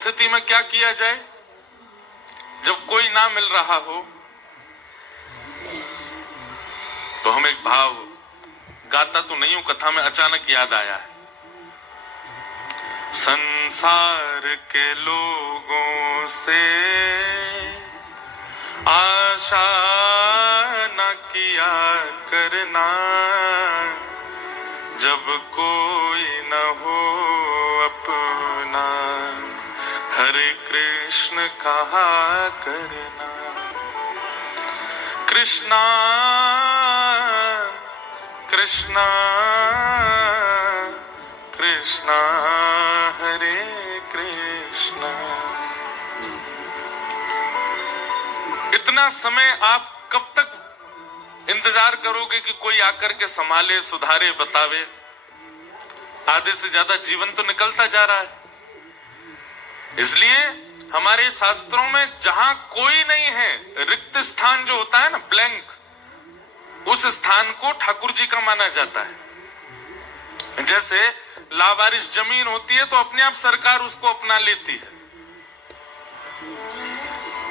स्थिति में क्या किया जाए जब कोई ना मिल रहा हो? तो हम एक भाव गाता तो नहीं हूं, कथा में अचानक याद आया है। संसार के लोगों से आशा न किया करना, जब कोई न हो अपना, हरे कृष्ण कहा करना। कृष्णा कृष्णा कृष्णा हरे कृष्णा। इतना समय आप कब तक इंतजार करोगे कि कोई आकर के संभाले, सुधारे, बतावे? आधे से ज्यादा जीवन तो निकलता जा रहा है। इसलिए हमारे शास्त्रों में जहां कोई नहीं है, रिक्त स्थान जो होता है ना, ब्लैंक, उस स्थान को ठाकुर जी का माना जाता है। जैसे लावारिस जमीन होती है तो अपने आप सरकार उसको अपना लेती है।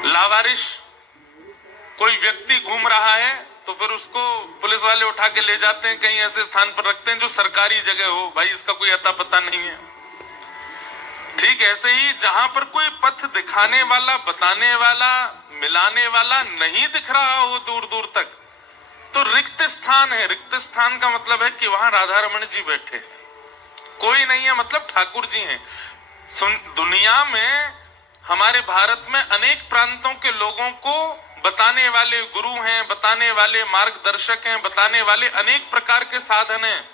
लावारिस कोई व्यक्ति घूम रहा है तो फिर उसको पुलिस वाले उठा के ले जाते हैं, कहीं ऐसे स्थान पर रखते हैं जो सरकारी जगह हो, भाई इसका कोई अता पता नहीं है। ठीक ऐसे ही जहां पर कोई पथ दिखाने वाला, बताने वाला, मिलाने वाला नहीं दिख रहा हो दूर दूर तक, तो रिक्त स्थान है। रिक्त स्थान का मतलब है कि वहां राधा रमण जी बैठे, कोई नहीं है, मतलब ठाकुर जी हैं। दुनिया में, हमारे भारत में अनेक प्रांतों के लोगों को बताने वाले गुरु हैं, बताने वाले मार्गदर्शक हैं, बताने वाले अनेक प्रकार के साधन हैं।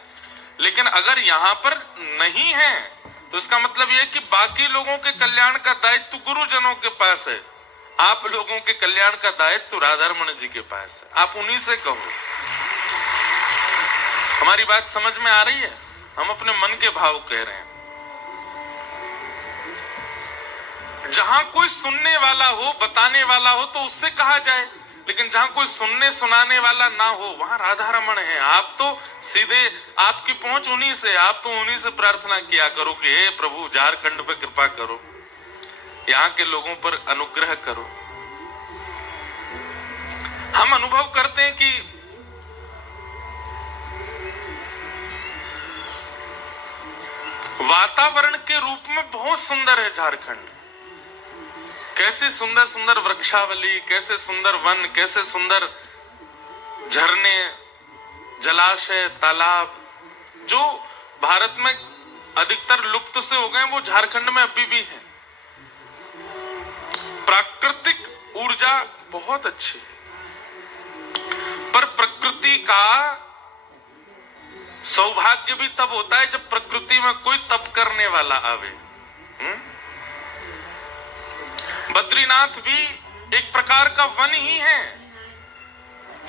लेकिन अगर यहाँ पर नहीं है तो इसका मतलब यह कि बाकी लोगों के कल्याण का दायित्व गुरुजनों के पास है। आप लोगों के कल्याण का दायित्व राधा रमण जी के पास है। आप उन्हीं से कहो। हमारी बात समझ में आ रही है? हम अपने मन के भाव कह रहे हैं। जहां कोई सुनने वाला हो, बताने वाला हो, तो उससे कहा जाए। लेकिन जहां कोई सुनने सुनाने वाला ना हो, वहां राधा रमण है। आप तो सीधे, आपकी पहुंच उन्हीं से, आप तो उन्हीं से प्रार्थना किया करो कि हे प्रभु, झारखंड पर कृपा करो, यहाँ के लोगों पर अनुग्रह करो। हम अनुभव करते हैं कि वातावरण के रूप में बहुत सुंदर है झारखंड। कैसे सुंदर सुंदर वृक्षावली, कैसे सुंदर वन, कैसे सुंदर झरने, जलाशय, तालाब, जो भारत में अधिकतर लुप्त से हो गए, वो झारखंड में अभी भी हैं। प्राकृतिक ऊर्जा बहुत अच्छी है, पर प्रकृति का सौभाग्य भी तब होता है जब प्रकृति में कोई तप करने वाला आवे। बद्रीनाथ भी एक प्रकार का वन ही है,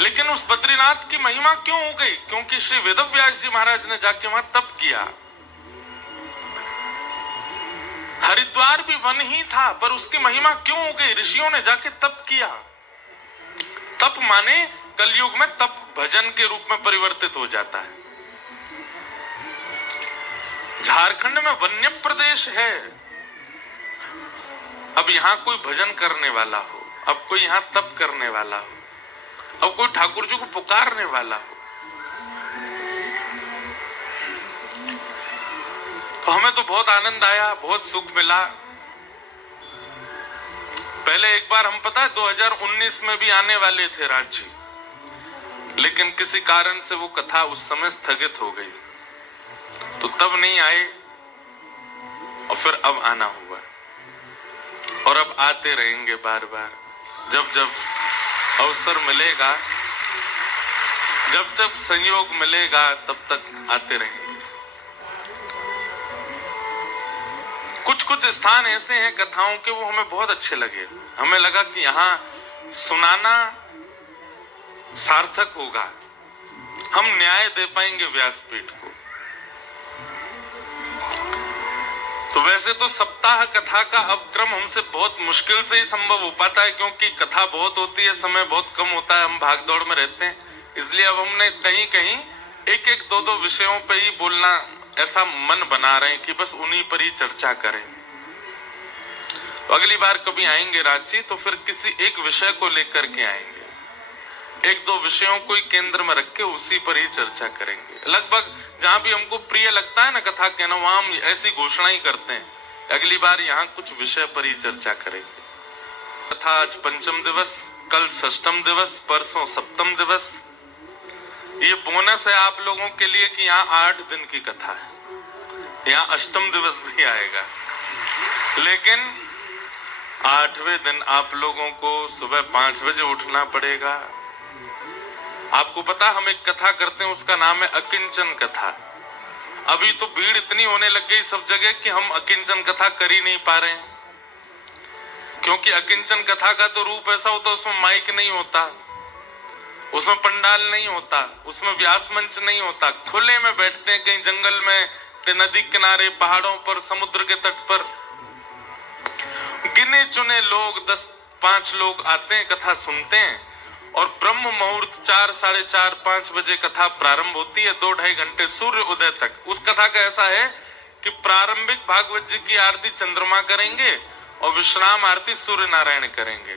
लेकिन उस बद्रीनाथ की महिमा क्यों हो गई? क्योंकि श्री वेदव्यास जी महाराज ने जाके वहां तप किया। हरिद्वार भी वन ही था, पर उसकी महिमा क्यों हो गई? ऋषियों ने जाके तप किया। तप माने कलयुग में तप भजन के रूप में परिवर्तित हो जाता है। झारखंड में वन्य प्रदेश है। अब यहाँ कोई भजन करने वाला हो, अब कोई यहाँ तप करने वाला हो, अब कोई ठाकुर जी को पुकारने वाला हो, तो हमें तो बहुत आनंद आया, बहुत सुख मिला। पहले एक बार हम, पता है, 2019 में भी आने वाले थे रांची, लेकिन किसी कारण से वो कथा उस समय स्थगित हो गई, तो तब नहीं आए, और फिर अब आना हुआ, और अब आते रहेंगे बार बार। जब जब अवसर मिलेगा, जब जब संयोग मिलेगा, तब तक आते रहेंगे। कुछ कुछ स्थान ऐसे हैं कथाओं के, वो हमें बहुत अच्छे लगे। हमें लगा कि यहाँ सुनाना सार्थक होगा, हम न्याय दे पाएंगे व्यासपीठ को। तो वैसे तो सप्ताह कथा का अब क्रम हमसे बहुत मुश्किल से ही संभव हो पाता है, क्योंकि कथा बहुत होती है, समय बहुत कम होता है, हम भागदौड़ में रहते हैं। इसलिए अब हमने कहीं कहीं एक एक दो दो विषयों पे ही बोलना ऐसा मन बना रहे हैं कि बस उन्हीं पर ही चर्चा करें। तो अगली बार कभी आएंगे रांची तो फिर किसी एक विषय को लेकर के आएंगे, एक दो विषयों को ही केंद्र में रख के उसी पर ही चर्चा करेंगे। लगभग जहां भी हमको प्रिय लगता है ना कथा कहना, वहां हम ऐसी घोषणा ही करते हैं, अगली बार यहाँ कुछ विषय पर ही चर्चा करेंगे। कथा आज पंचम दिवस, कल षष्ठम दिवस, परसों सप्तम दिवस। ये बोनस है आप लोगों के लिए कि यहाँ 8 दिन की कथा है, यहाँ अष्टम दिवस भी आएगा, लेकिन 8वें दिन आप लोगों को सुबह 5 बजे उठना पड़ेगा। आपको पता हम एक कथा करते हैं, उसका नाम है अकिंचन कथा। अभी तो भीड़ इतनी होने लग गई सब जगह कि हम अकिंचन कथा कर ही नहीं पा रहे हैं, क्योंकि अकिंचन कथा का तो रूप ऐसा होता है, उसमें माइक नहीं होता, उसमें पंडाल नहीं होता, उसमें व्यास मंच नहीं होता, खुले में बैठते हैं कहीं जंगल में, नदी किनारे, पहाड़ों पर, समुद्र के तट पर। गिने चुने लोग 10-5 लोग आते हैं, कथा सुनते हैं, और ब्रह्म मुहूर्त 4, 4:30, 5 बजे कथा प्रारंभ होती है, 2-2.5 घंटे सूर्य उदय तक। उस कथा का ऐसा है कि प्रारंभिक भागवत जी की आरती चंद्रमा करेंगे और विश्राम आरती सूर्य नारायण करेंगे।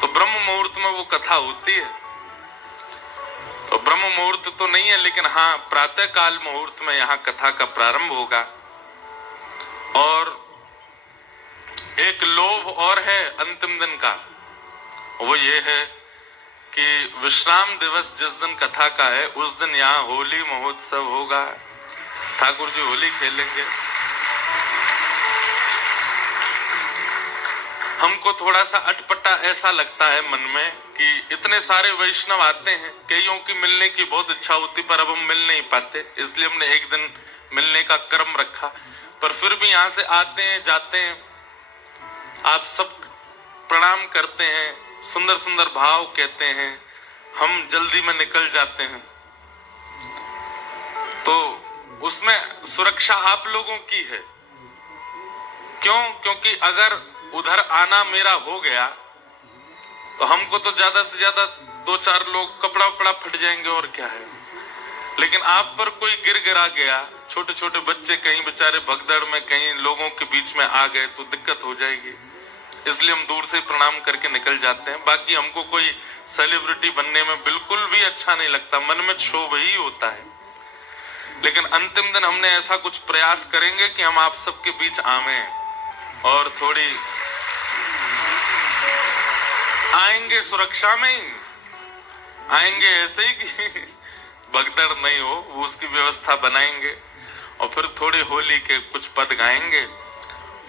तो ब्रह्म मुहूर्त में वो कथा होती है। तो ब्रह्म मुहूर्त तो नहीं है, लेकिन हाँ प्रातः काल मुहूर्त में यहाँ कथा का प्रारंभ होगा। और एक लोभ और है अंतिम दिन का, वो ये है कि विश्राम दिवस जिस दिन कथा का है उस दिन यहाँ होली महोत्सव होगा, ठाकुर जी होली खेलेंगे। हमको थोड़ा सा अटपटा ऐसा लगता है मन में कि इतने सारे वैष्णव आते हैं, कईयों की मिलने की बहुत इच्छा होती, पर अब हम मिल नहीं पाते, इसलिए हमने एक दिन मिलने का क्रम रखा। पर फिर भी यहाँ से आते हैं, जाते हैं, आप सब प्रणाम करते हैं, सुंदर सुंदर भाव कहते हैं, हम जल्दी में निकल जाते हैं। तो उसमें सुरक्षा आप लोगों की है। क्यों? क्योंकि अगर उधर आना मेरा हो गया तो हमको तो ज्यादा से ज्यादा 2-4 लोग कपड़ा वपड़ा फट जाएंगे, और क्या है। लेकिन आप पर कोई गिर गिरा गया, छोटे छोटे बच्चे कहीं बेचारे भगदड़ में कहीं लोगों के बीच में आ गए तो दिक्कत हो जाएगी, इसलिए हम दूर से प्रणाम करके निकल जाते हैं। बाकी हमको कोई सेलिब्रिटी बनने में बिल्कुल भी अच्छा नहीं लगता, मन में क्षोभ ही होता है। लेकिन अंतिम दिन हमने ऐसा कुछ प्रयास करेंगे कि हम आप सबके बीच आवें, और थोड़ी आएंगे सुरक्षा में ही आएंगे, ऐसे ही कि भगदड़ नहीं हो, वो उसकी व्यवस्था बनाएंगे। और फिर थोड़ी होली के कुछ पद गाएंगे,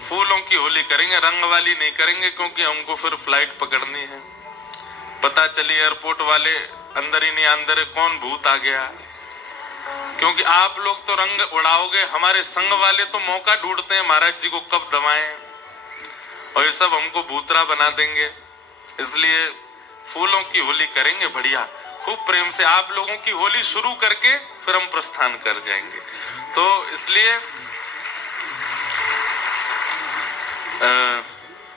फूलों की होली करेंगे, रंग वाली नहीं करेंगे, क्योंकि हमको फिर फ्लाइट पकड़नी है। पता चली एयरपोर्ट वाले अंदर ही नहीं, अंदर कौन भूत आ गया। क्योंकि आप लोग तो रंग उड़ाओगे, हमारे संग वाले तो मौका ढूंढते हैं महाराज जी को कब दबाएं, और ये सब हमको भूतरा बना देंगे। इसलिए फूलों की होली करेंगे, बढ़िया खूब प्रेम से आप लोगों की होली शुरू करके फिर हम प्रस्थान कर जाएंगे। तो इसलिए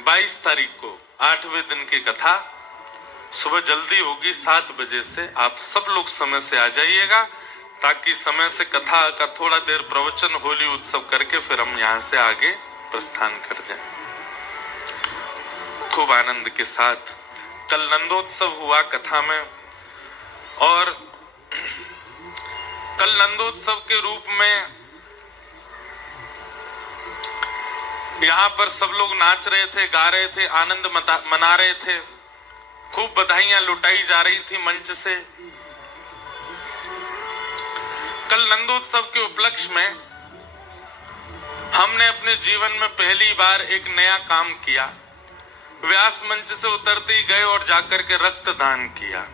22 तारीख को 8वें दिन की कथा सुबह जल्दी होगी, 7 बजे से आप सब लोग समय से आ जाइएगा, ताकि समय से कथा का थोड़ा देर प्रवचन, होली उत्सव करके फिर हम यहाँ से आगे प्रस्थान कर जाएं खूब आनंद के साथ। कल नंदोत्सव हुआ कथा में, और कल नंदोत्सव के रूप में यहाँ पर सब लोग नाच रहे थे, गा रहे थे, आनंद मना रहे थे, खूब बधाइयां लुटाई जा रही थी मंच से। कल नंदोत्सव के उपलक्ष्य में हमने अपने जीवन में पहली बार एक नया काम किया। व्यास मंच से उतरते ही गए और जाकर के रक्तदान किया।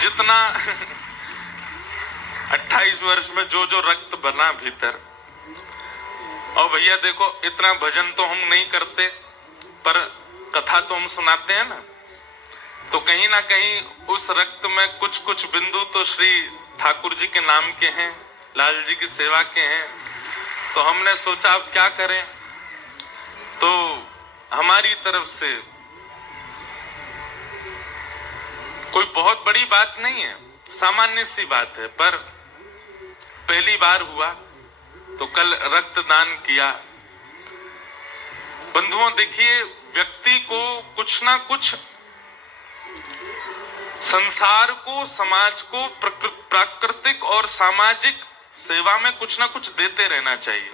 जितना 28 वर्ष में जो जो रक्त बना भीतर, और भैया देखो इतना भजन तो हम नहीं करते, पर कथा तो हम सुनाते हैं ना, तो कहीं ना कहीं उस रक्त में कुछ कुछ बिंदु तो श्री ठाकुर जी के नाम के हैं, लाल जी की सेवा के हैं। तो हमने सोचा अब क्या करें, तो हमारी तरफ से कोई बहुत बड़ी बात नहीं है, सामान्य सी बात है, पर पहली बार हुआ तो कल रक्तदान किया। बंधुओं देखिए, व्यक्ति को कुछ ना कुछ संसार को, समाज को, प्राकृतिक और सामाजिक सेवा में कुछ ना कुछ देते रहना चाहिए।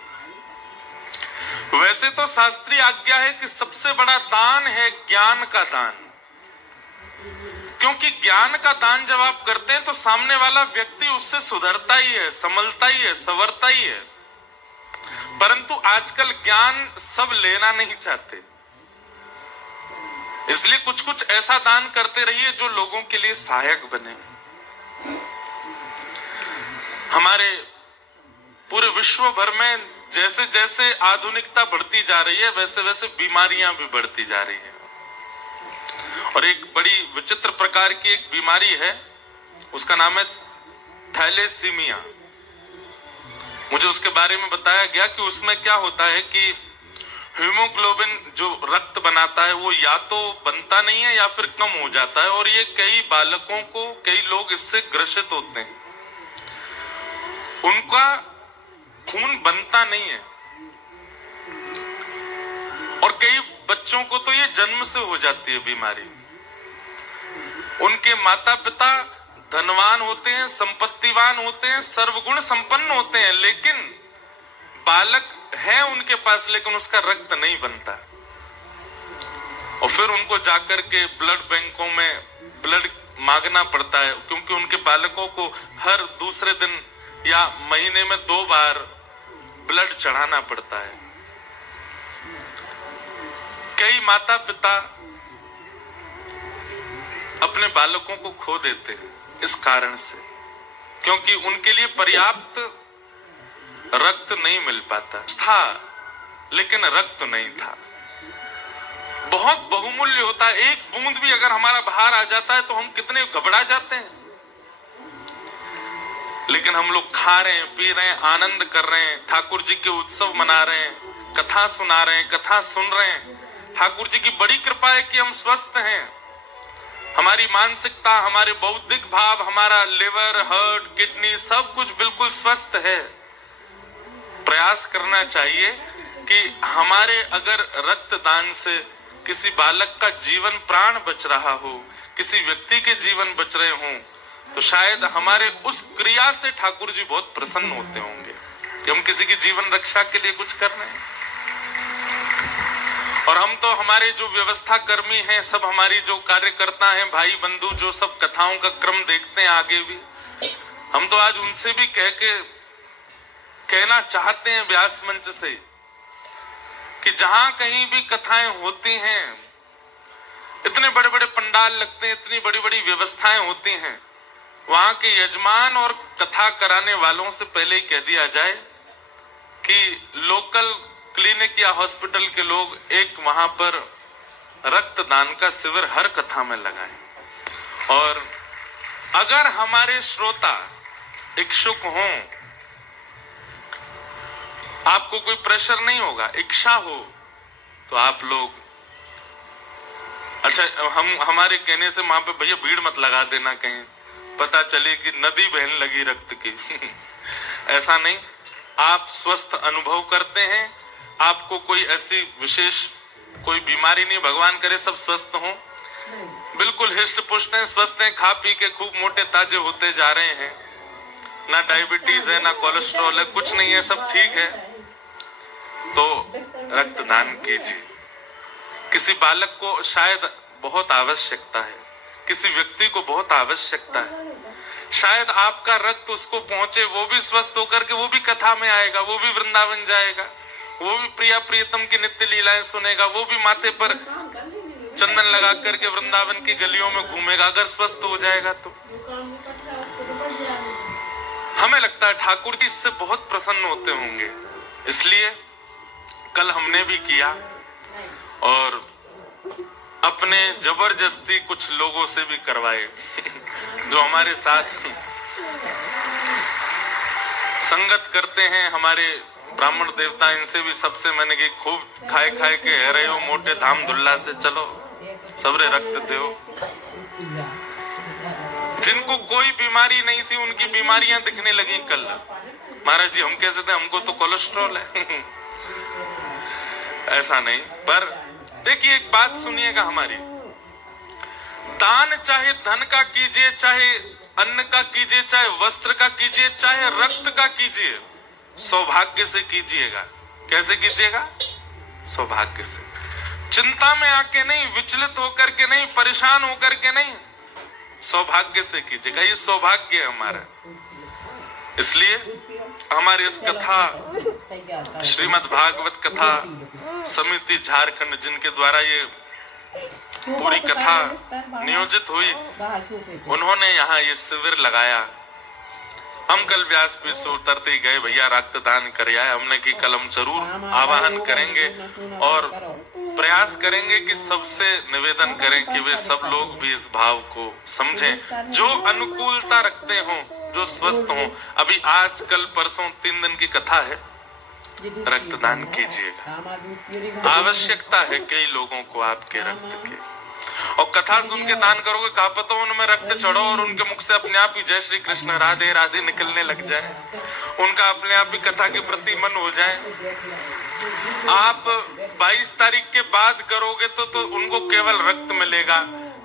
वैसे तो शास्त्रीय आज्ञा है कि सबसे बड़ा दान है ज्ञान का दान, क्योंकि ज्ञान का दान जब आप करते हैं तो सामने वाला व्यक्ति उससे सुधरता ही है, संभलता ही है, संवरता ही है। परंतु आजकल ज्ञान सब लेना नहीं चाहते, इसलिए कुछ कुछ ऐसा दान करते रहिए जो लोगों के लिए सहायक बने। हमारे पूरे विश्व भर में जैसे जैसे आधुनिकता बढ़ती जा रही है, वैसे वैसे बीमारियां भी बढ़ती जा रही है। और एक बड़ी विचित्र प्रकार की एक बीमारी है, उसका नाम है थैलेसीमिया। मुझे उसके बारे में बताया गया कि उसमें क्या होता है कि हीमोग्लोबिन जो रक्त बनाता है वो या तो बनता नहीं है या फिर कम हो जाता है, और ये कई बालकों को, कई लोग इससे ग्रसित होते हैं। उनका खून बनता नहीं है, और कई बच्चों को तो ये जन्म से हो जाती है बीमारी। उनके माता पिता धनवान होते हैं, संपत्तिवान होते हैं, सर्वगुण संपन्न होते हैं, लेकिन बालक है उनके पास, लेकिन उसका रक्त नहीं बनता। और फिर उनको जाकर के ब्लड बैंकों में ब्लड मांगना पड़ता है, क्योंकि उनके बालकों को हर दूसरे दिन या महीने में 2 बार ब्लड चढ़ाना पड़ता है। कई माता पिता अपने बालकों को खो देते हैं इस कारण से, क्योंकि उनके लिए पर्याप्त रक्त नहीं मिल पाता था, लेकिन रक्त नहीं था। बहुत बहुमूल्य होता है, एक बूंद भी अगर हमारा बाहर आ जाता है तो हम कितने घबरा जाते हैं। लेकिन हम लोग खा रहे हैं, पी रहे हैं, आनंद कर रहे हैं, ठाकुर जी के उत्सव मना रहे हैं, कथा सुना रहे हैं, कथा सुन रहे हैं। ठाकुर जी की बड़ी कृपा है कि हम स्वस्थ हैं। हमारी मानसिकता, हमारे बौद्धिक भाव, हमारा लिवर, हार्ट, किडनी सब कुछ बिल्कुल स्वस्थ है। प्रयास करना चाहिए कि हमारे अगर रक्तदान से किसी बालक का जीवन प्राण बच रहा हो, किसी व्यक्ति के जीवन बच रहे हों, तो शायद हमारे उस क्रिया से ठाकुर जी बहुत प्रसन्न होते होंगे कि हम किसी की जीवन रक्षा के लिए कुछ कर रहे हैं। और हम तो, हमारे जो व्यवस्था कर्मी हैं, सब हमारी जो कार्यकर्ता हैं, भाई बंधु, जो सब कथाओं का क्रम देखते हैं आगे भी, हम तो आज उनसे भी कहना चाहते हैं व्यास मंच से कि जहां कहीं भी कथाएं होती हैं, इतने बड़े बड़े पंडाल लगते हैं, इतनी बड़ी बड़ी व्यवस्थाएं होती हैं, वहां के यजमान और कथा कराने वालों से पहले ही कह दिया जाए कि लोकल क्लिनिक या हॉस्पिटल के लोग एक वहां पर रक्तदान का शिविर हर कथा में लगाएं। और अगर हमारे श्रोता इच्छुक हों, आपको कोई प्रेशर नहीं होगा, इच्छा हो तो आप लोग, अच्छा हमारे कहने से वहां पे भैया भीड़ मत लगा देना, कहीं पता चले कि नदी बहने लगी रक्त की। ऐसा नहीं, आप स्वस्थ अनुभव करते हैं, आपको कोई ऐसी विशेष कोई बीमारी नहीं, भगवान करे सब स्वस्थ हों, बिल्कुल हिष्ट पुष्ट हैं, स्वस्थ हैं, खा पी के खूब मोटे ताजे होते जा रहे हैं, ना डायबिटीज है, ना कोलेस्ट्रॉल है, कुछ नहीं है, सब ठीक है, तो रक्तदान कीजिए। किसी बालक को शायद बहुत आवश्यकता है, किसी व्यक्ति को बहुत आवश्यकता है, शायद आपका रक्त उसको पहुंचे, वो भी स्वस्थ होकर के वो भी कथा में आएगा, वो भी वृंदावन जाएगा, वो भी प्रिया प्रियतम की नित्य लीलाएं सुनेगा, वो भी माथे पर चंदन लगा करके वृंदावन की गलियों में घूमेगा, अगर स्वस्थ हो जाएगा तो। हमें लगता है ठाकुर जी इससे बहुत प्रसन्न होते होंगे, इसलिए कल हमने भी किया और अपने जबरदस्ती कुछ लोगों से भी करवाए जो हमारे साथ संगत करते हैं, हमारे ब्राह्मण देवता, इनसे भी सबसे मैंने कि खूब खाए खाए के है रहे हो मोटे धाम धुल्ला से, चलो सबरे रक्त दो। जिनको कोई बीमारी नहीं थी उनकी बीमारियां दिखने लगी कल। महाराज जी हम कैसे थे, हमको तो कोलेस्ट्रॉल है। ऐसा नहीं, पर देखिए एक बात सुनिएगा हमारी, दान चाहे धन का कीजिए, चाहे अन्न का कीजिए, चाहे वस्त्र का कीजिए, चाहे रक्त का कीजिए, सौभाग्य से कीजिएगा। कैसे कीजिएगा? सौभाग्य से, चिंता में आके नहीं, विचलित होकर के नहीं, परेशान होकर के नहीं, सौभाग्य से कीजिएगा। ये सौभाग्य है हमारा। इसलिए हमारी इस कथा, श्रीमद् भागवत कथा समिति झारखंड, जिनके द्वारा ये पूरी कथा नियोजित हुई, उन्होंने यहाँ ये शिविर लगाया। हम कल व्यासपीठ से उतरते ही गए, भैया रक्तदान करे आए। हमने की कल हम जरूर आवाहन करेंगे और प्रयास करेंगे कि सबसे निवेदन करें कि वे सब लोग भी इस भाव को समझें, जो अनुकूलता रखते हों, जो स्वस्थ हों। अभी आज कल परसों 3 दिन की कथा है, रक्तदान कीजिएगा। आवश्यकता है कई लोगों को आपके रक्त की, और कथा सुन के दान करोगे, कहा पता उनमें रक्त चढ़ो और उनके मुख से अपने आप ही जय श्री कृष्ण राधे राधे निकलने लग जाए, उनका अपने आप ही कथा के प्रति मन हो जाए। आप 22 तारीख के बाद करोगे तो उनको केवल रक्त मिलेगा,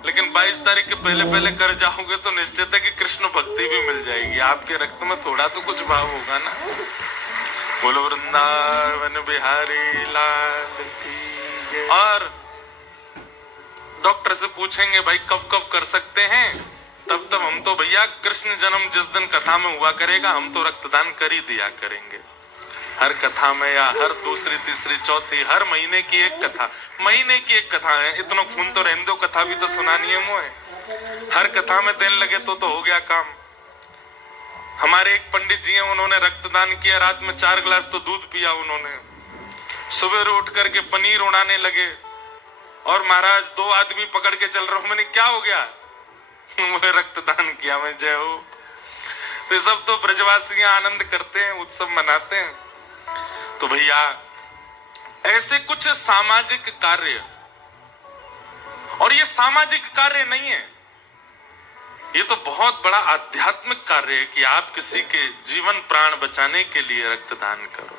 लेकिन 22 तारीख के पहले कर जाओगे तो निश्चित है कि कृष्ण भक्ति भी मिल जाएगी। आपके रक्त में थोड़ा तो कुछ भाव होगा ना। बोलो वृंदावन बिहारी लाल की। और डॉक्टर से पूछेंगे भाई कब कब कर सकते हैं, तब हम तो भैया कृष्ण जन्म जिस दिन कथा में हुआ करेगा, हम तो रक्तदान कर ही दिया करेंगे। हर कथा में या हर दूसरी तीसरी चौथी, हर महीने की एक कथा, महीने की एक कथा है, इतना खून तो रहने दो, कथा भी तो सुनानी है मोए। हर कथा में दिन लगे तो हो गया काम। हमारे एक पंडित जी हैं, उन्होंने रक्तदान किया, रात में 4 गिलास तो दूध पिया उन्होंने, सुबह उठ करके पनीर उड़ाने लगे, और महाराज 2 आदमी पकड़ के चल रहा हूं। मैंने क्या हो गया? मुझे रक्तदान किया। मैं जय हो। तो सब तो ब्रजवासी आनंद करते हैं, उत्सव मनाते हैं। तो भैया ऐसे कुछ सामाजिक कार्य, और ये सामाजिक कार्य नहीं है, ये तो बहुत बड़ा आध्यात्मिक कार्य है कि आप किसी के जीवन प्राण बचाने के लिए रक्तदान करो।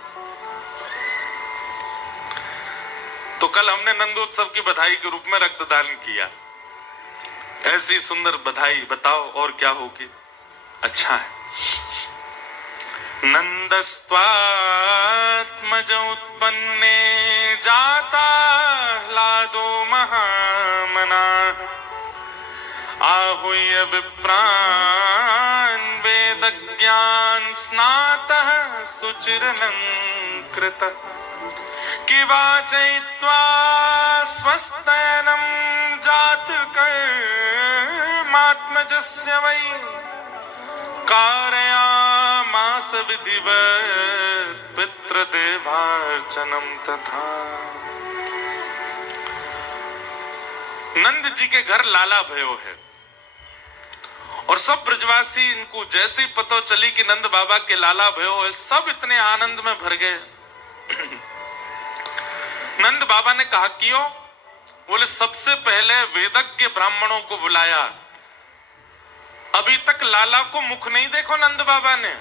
तो कल हमने नंदोत्सव की बधाई के रूप में रक्तदान किया। ऐसी सुंदर बधाई बताओ और क्या होगी? अच्छा है। नंदस्त्वात्मज उत्पन्ने जाता लादो महामना, आहूय विप्रान वेद ज्ञान स्नातः सुचिरलंकृत, किवाचयित्वा स्वस्तयनं जातकर्मात्मजस्य वै, कारयामास विधिवत् पितृदेवार्चनं तथा। नंद जी के घर लाला भयो है, और सब ब्रजवासी, इनको जैसे ही पता चली कि नंद बाबा के लाला भयो है, सब इतने आनंद में भर गए। नंद बाबा ने कहा क्यों? बोले सबसे पहले वेदज्ञ ब्राह्मणों को बुलाया। अभी तक लाला को मुख नहीं देखो नंद बाबा ने।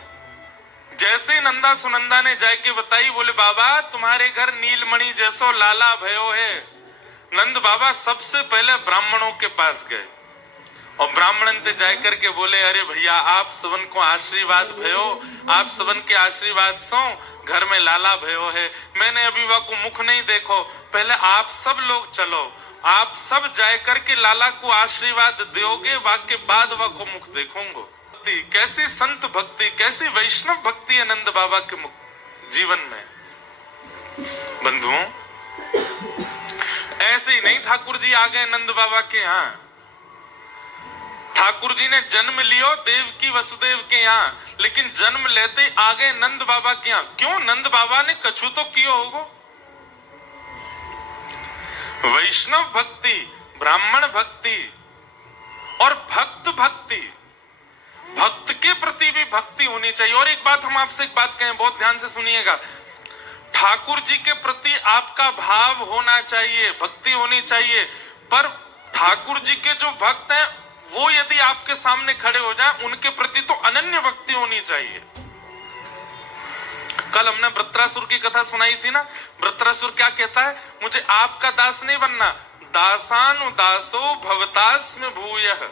जैसे ही नंदा सुनंदा ने जाके बताई, बोले बाबा तुम्हारे घर नीलमणि जैसो लाला भयो है। नंद बाबा सबसे पहले ब्राह्मणों के पास गए, और ब्राह्मण ते जाए करके बोले अरे भैया आप सबन को आशीर्वाद भयो, आप सबन के आशीर्वाद सो घर में लाला भयो है। मैंने अभी वह को मुख नहीं देखो, पहले आप सब लोग चलो, आप सब जाए करके लाला को आशीर्वाद दोगे, वाक्य बाद वह को मुख देखूंगा। कैसी संत भक्ति, कैसी वैष्णव भक्ति है नंद बाबा के जीवन में। बंधुओं ऐसे ही नहीं ठाकुर जी आ गए नंद बाबा के यहाँ। ठाकुर जी ने जन्म लियो देवकी वसुदेव के यहाँ, लेकिन जन्म लेते ही आ गए नंद बाबा के यहाँ। क्यों? नंद बाबा ने कछु तो कियो होगो। वैष्णव भक्ति, ब्राह्मण भक्ति और भक्त भक्ति, भक्त के प्रति भी भक्ति होनी चाहिए। और एक बात हम आपसे एक बात कहें, बहुत ध्यान से सुनिएगा। ठाकुर जी के प्रति आपका भाव होना चाहिए, भक्ति होनी चाहिए, पर ठाकुर जी के जो भक्त हैं वो यदि आपके सामने खड़े हो जाए, उनके प्रति तो अनन्य भक्ति होनी चाहिए। कल हमने वृत्रासुर की कथा सुनाई थी ना। वृत्रासुर क्या कहता है, मुझे आपका दास नहीं बनना, दासानुदासो भवतास्म भूयः,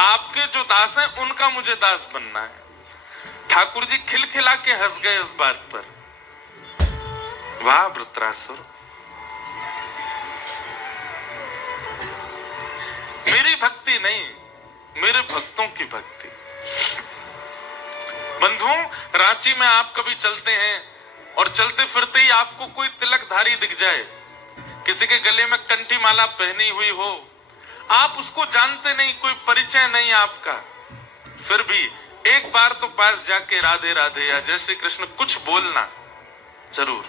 आपके जो दास हैं उनका मुझे दास बनना है। ठाकुर जी खिलखिला के हंस गए इस बात पर। वाह वृत्रासुर, मेरी भक्ति नहीं, मेरे भक्तों की भक्ति। बंधुओं, रांची में आप कभी चलते हैं और चलते फिरते ही आपको कोई तिलकधारी दिख जाए, किसी के गले में कंठी माला पहनी हुई हो, आप उसको जानते नहीं, कोई परिचय नहीं आपका, फिर भी एक बार तो पास जाके राधे राधे या जय श्री कृष्ण कुछ बोलना जरूर।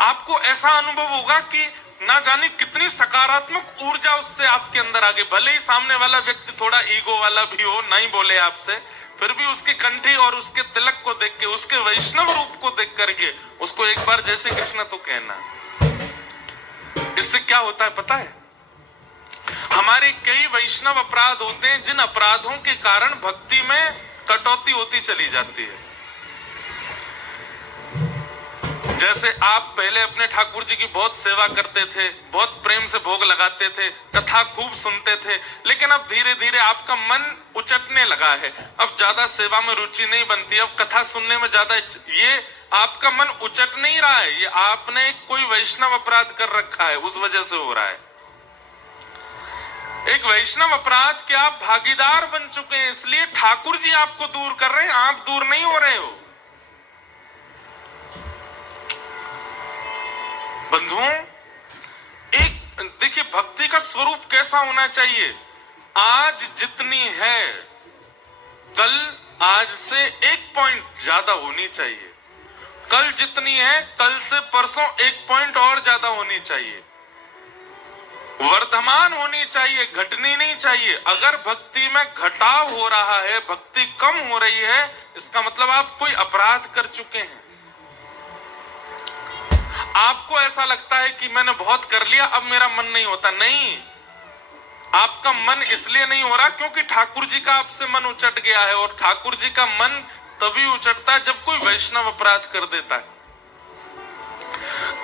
आपको ऐसा अनुभव होगा कि ना जाने कितनी सकारात्मक ऊर्जा उससे आपके अंदर आ गई। भले ही सामने वाला व्यक्ति थोड़ा ईगो वाला भी हो, नहीं बोले आपसे, फिर भी उसकी कंठी और उसके तिलक को देख के, उसके वैष्णव रूप को देख करके उसको एक बार जय श्री कृष्ण तो कहना। इससे क्या होता है पता है, हमारे कई वैष्णव अपराध होते हैं जिन अपराधों के कारण भक्ति में कटौती होती चली जाती है। जैसे आप पहले अपने ठाकुर जी की बहुत सेवा करते थे, बहुत प्रेम से भोग लगाते थे, कथा खूब सुनते थे, लेकिन अब धीरे धीरे आपका मन उचटने लगा है, अब ज्यादा सेवा में रुचि नहीं बनती, अब कथा सुनने में ज्यादा, ये आपका मन उचट नहीं रहा है, ये आपने कोई वैष्णव अपराध कर रखा है, उस वजह से हो रहा है। एक वैष्णव अपराध के आप भागीदार बन चुके हैं, इसलिए ठाकुर जी आपको दूर कर रहे हैं, आप दूर नहीं हो रहे हो। बंधुओं, एक देखिए भक्ति का स्वरूप कैसा होना चाहिए। आज जितनी है कल आज से 1 पॉइंट ज्यादा होनी चाहिए, कल जितनी है कल से परसों 1 पॉइंट और ज्यादा होनी चाहिए, वर्धमान होनी चाहिए, घटनी नहीं चाहिए। अगर भक्ति में घटाव हो रहा है, भक्ति कम हो रही है, इसका मतलब आप कोई अपराध कर चुके हैं। आपको ऐसा लगता है कि मैंने बहुत कर लिया, अब मेरा मन नहीं होता, नहीं, आपका मन इसलिए नहीं हो रहा क्योंकि ठाकुर जी का आपसे मन उचट गया है, और ठाकुर जी का मन तभी उचटता है जब कोई वैष्णव अपराध कर देता है।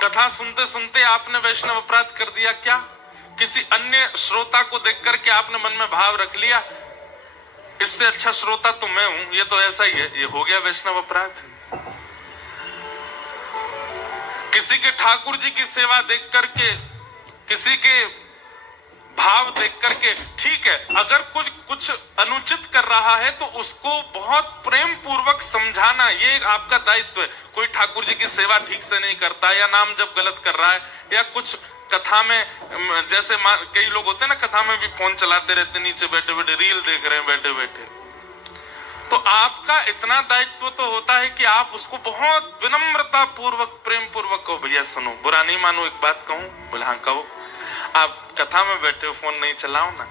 कथा सुनते सुनते आपने वैष्णव अपराध कर दिया, क्या किसी अन्य श्रोता को देख करके आपने मन में भाव रख लिया, इससे अच्छा श्रोता तो मैं हूं, ये तो ऐसा ही है, ये हो गया वैष्णव अपराध। किसी के ठाकुर जी की सेवा देख करके, किसी के भाव देख करके, ठीक है, अगर कुछ अनुचित कर रहा है तो उसको बहुत प्रेम पूर्वक समझाना, ये आपका दायित्व है। कोई ठाकुर जी की सेवा ठीक से नहीं करता, या नाम जब गलत कर रहा है, या कुछ कथा में, जैसे कई लोग होते हैं ना कथा में भी फोन चलाते रहते, नीचे बैठे बैठे रील देख रहे हैं बैठे बैठे, तो आपका इतना दायित्व तो होता है कि आप उसको बहुत विनम्रता पूर्वक प्रेम पूर्वक कहो, भैया सुनो, बुरा नहीं मानो, एक बात कहूं? बोले हाँ कहो। आप कथा में बैठे हो, फोन नहीं चलाओ ना,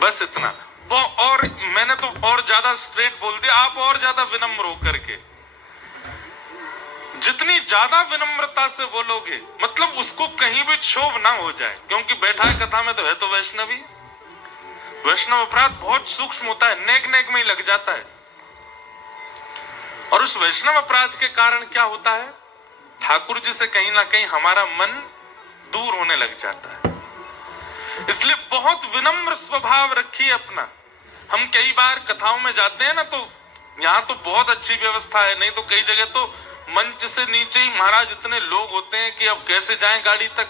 बस इतना। और मैंने तो और ज्यादा स्ट्रेट बोल दिया, आप और ज्यादा विनम्र हो करके, जितनी ज्यादा विनम्रता से बोलोगे, मतलब उसको कहीं भी क्षोभ ना हो जाए, क्योंकि बैठा है कथा में तो है तो वैष्णवी। वैष्णव अपराध बहुत सूक्ष्म होता है, नेक नेक में ही लग जाता है, और उस वैष्णव अपराध के कारण क्या होता है, ठाकुर जी से कहीं ना कहीं हमारा मन दूर होने लग जाता है। इसलिए बहुत विनम्र स्वभाव रखिए अपना। हम कई बार कथाओं में जाते हैं ना, तो यहाँ तो बहुत अच्छी व्यवस्था है, नहीं तो कई जगह तो मंच से नीचे ही महाराज इतने लोग होते हैं कि अब कैसे जाएं गाड़ी तक,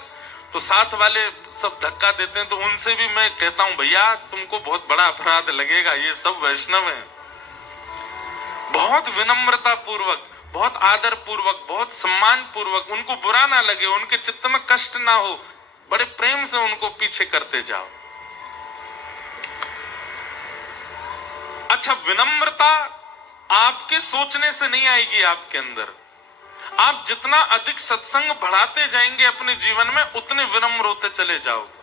तो साथ वाले सब धक्का देते हैं, तो उनसे भी मैं कहता हूं भैया तुमको बहुत बड़ा अपराध लगेगा, ये सब वैष्णव हैं। बहुत विनम्रता पूर्वक, बहुत आदर पूर्वक, बहुत सम्मान पूर्वक, उनको बुरा ना लगे, उनके चित्त में कष्ट ना हो, बड़े प्रेम से उनको पीछे करते जाओ। अच्छा, विनम्रता आपके सोचने से नहीं आएगी आपके अंदर, आप जितना अधिक सत्संग बढ़ाते जाएंगे अपने जीवन में, उतने विनम्र होते चले जाओगे।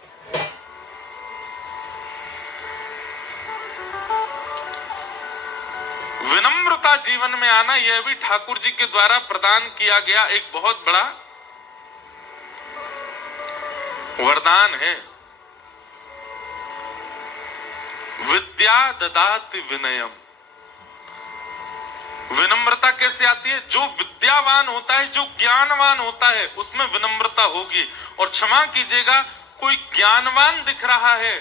विनम्रता जीवन में आना, यह भी ठाकुर जी के द्वारा प्रदान किया गया एक बहुत बड़ा वरदान है। विद्या ददाति विनयम, विनम्रता कैसे आती है? जो विद्यावान होता है, जो ज्ञानवान होता है, उसमें विनम्रता होगी। और क्षमा कीजिएगा, कोई ज्ञानवान दिख रहा है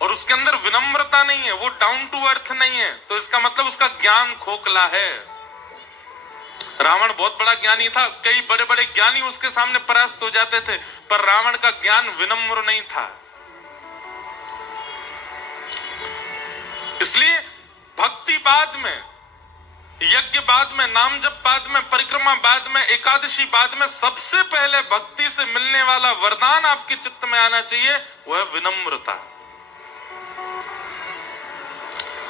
और उसके अंदर विनम्रता नहीं है, वो डाउन टू अर्थ नहीं है, तो इसका मतलब उसका ज्ञान खोखला है। रावण बहुत बड़ा ज्ञानी था, कई बड़े बड़े ज्ञानी उसके सामने परास्त हो जाते थे, पर रावण का ज्ञान विनम्र नहीं था। इसलिए भक्ति बाद में, यज्ञ बाद में, नाम जप बाद में, परिक्रमा बाद में, एकादशी बाद में, सबसे पहले भक्ति से मिलने वाला वरदान आपके चित्त में आना चाहिए, वह है विनम्रता।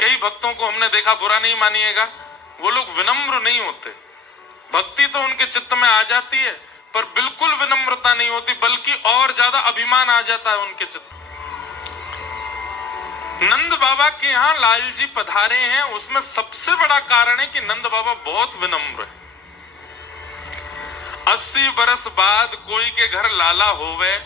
कई भक्तों को हमने देखा, बुरा नहीं मानिएगा, वो लोग विनम्र नहीं होते। भक्ति तो उनके चित्त में आ जाती है, पर बिल्कुल विनम्रता नहीं होती, बल्कि और ज्यादा अभिमान आ जाता है उनके चित्त। नंद बाबा के यहाँ लाल जी पधारे हैं, उसमें सबसे बड़ा कारण है कि नंद बाबा बहुत विनम्र है। 80 बरस बाद कोई के घर लाला होवे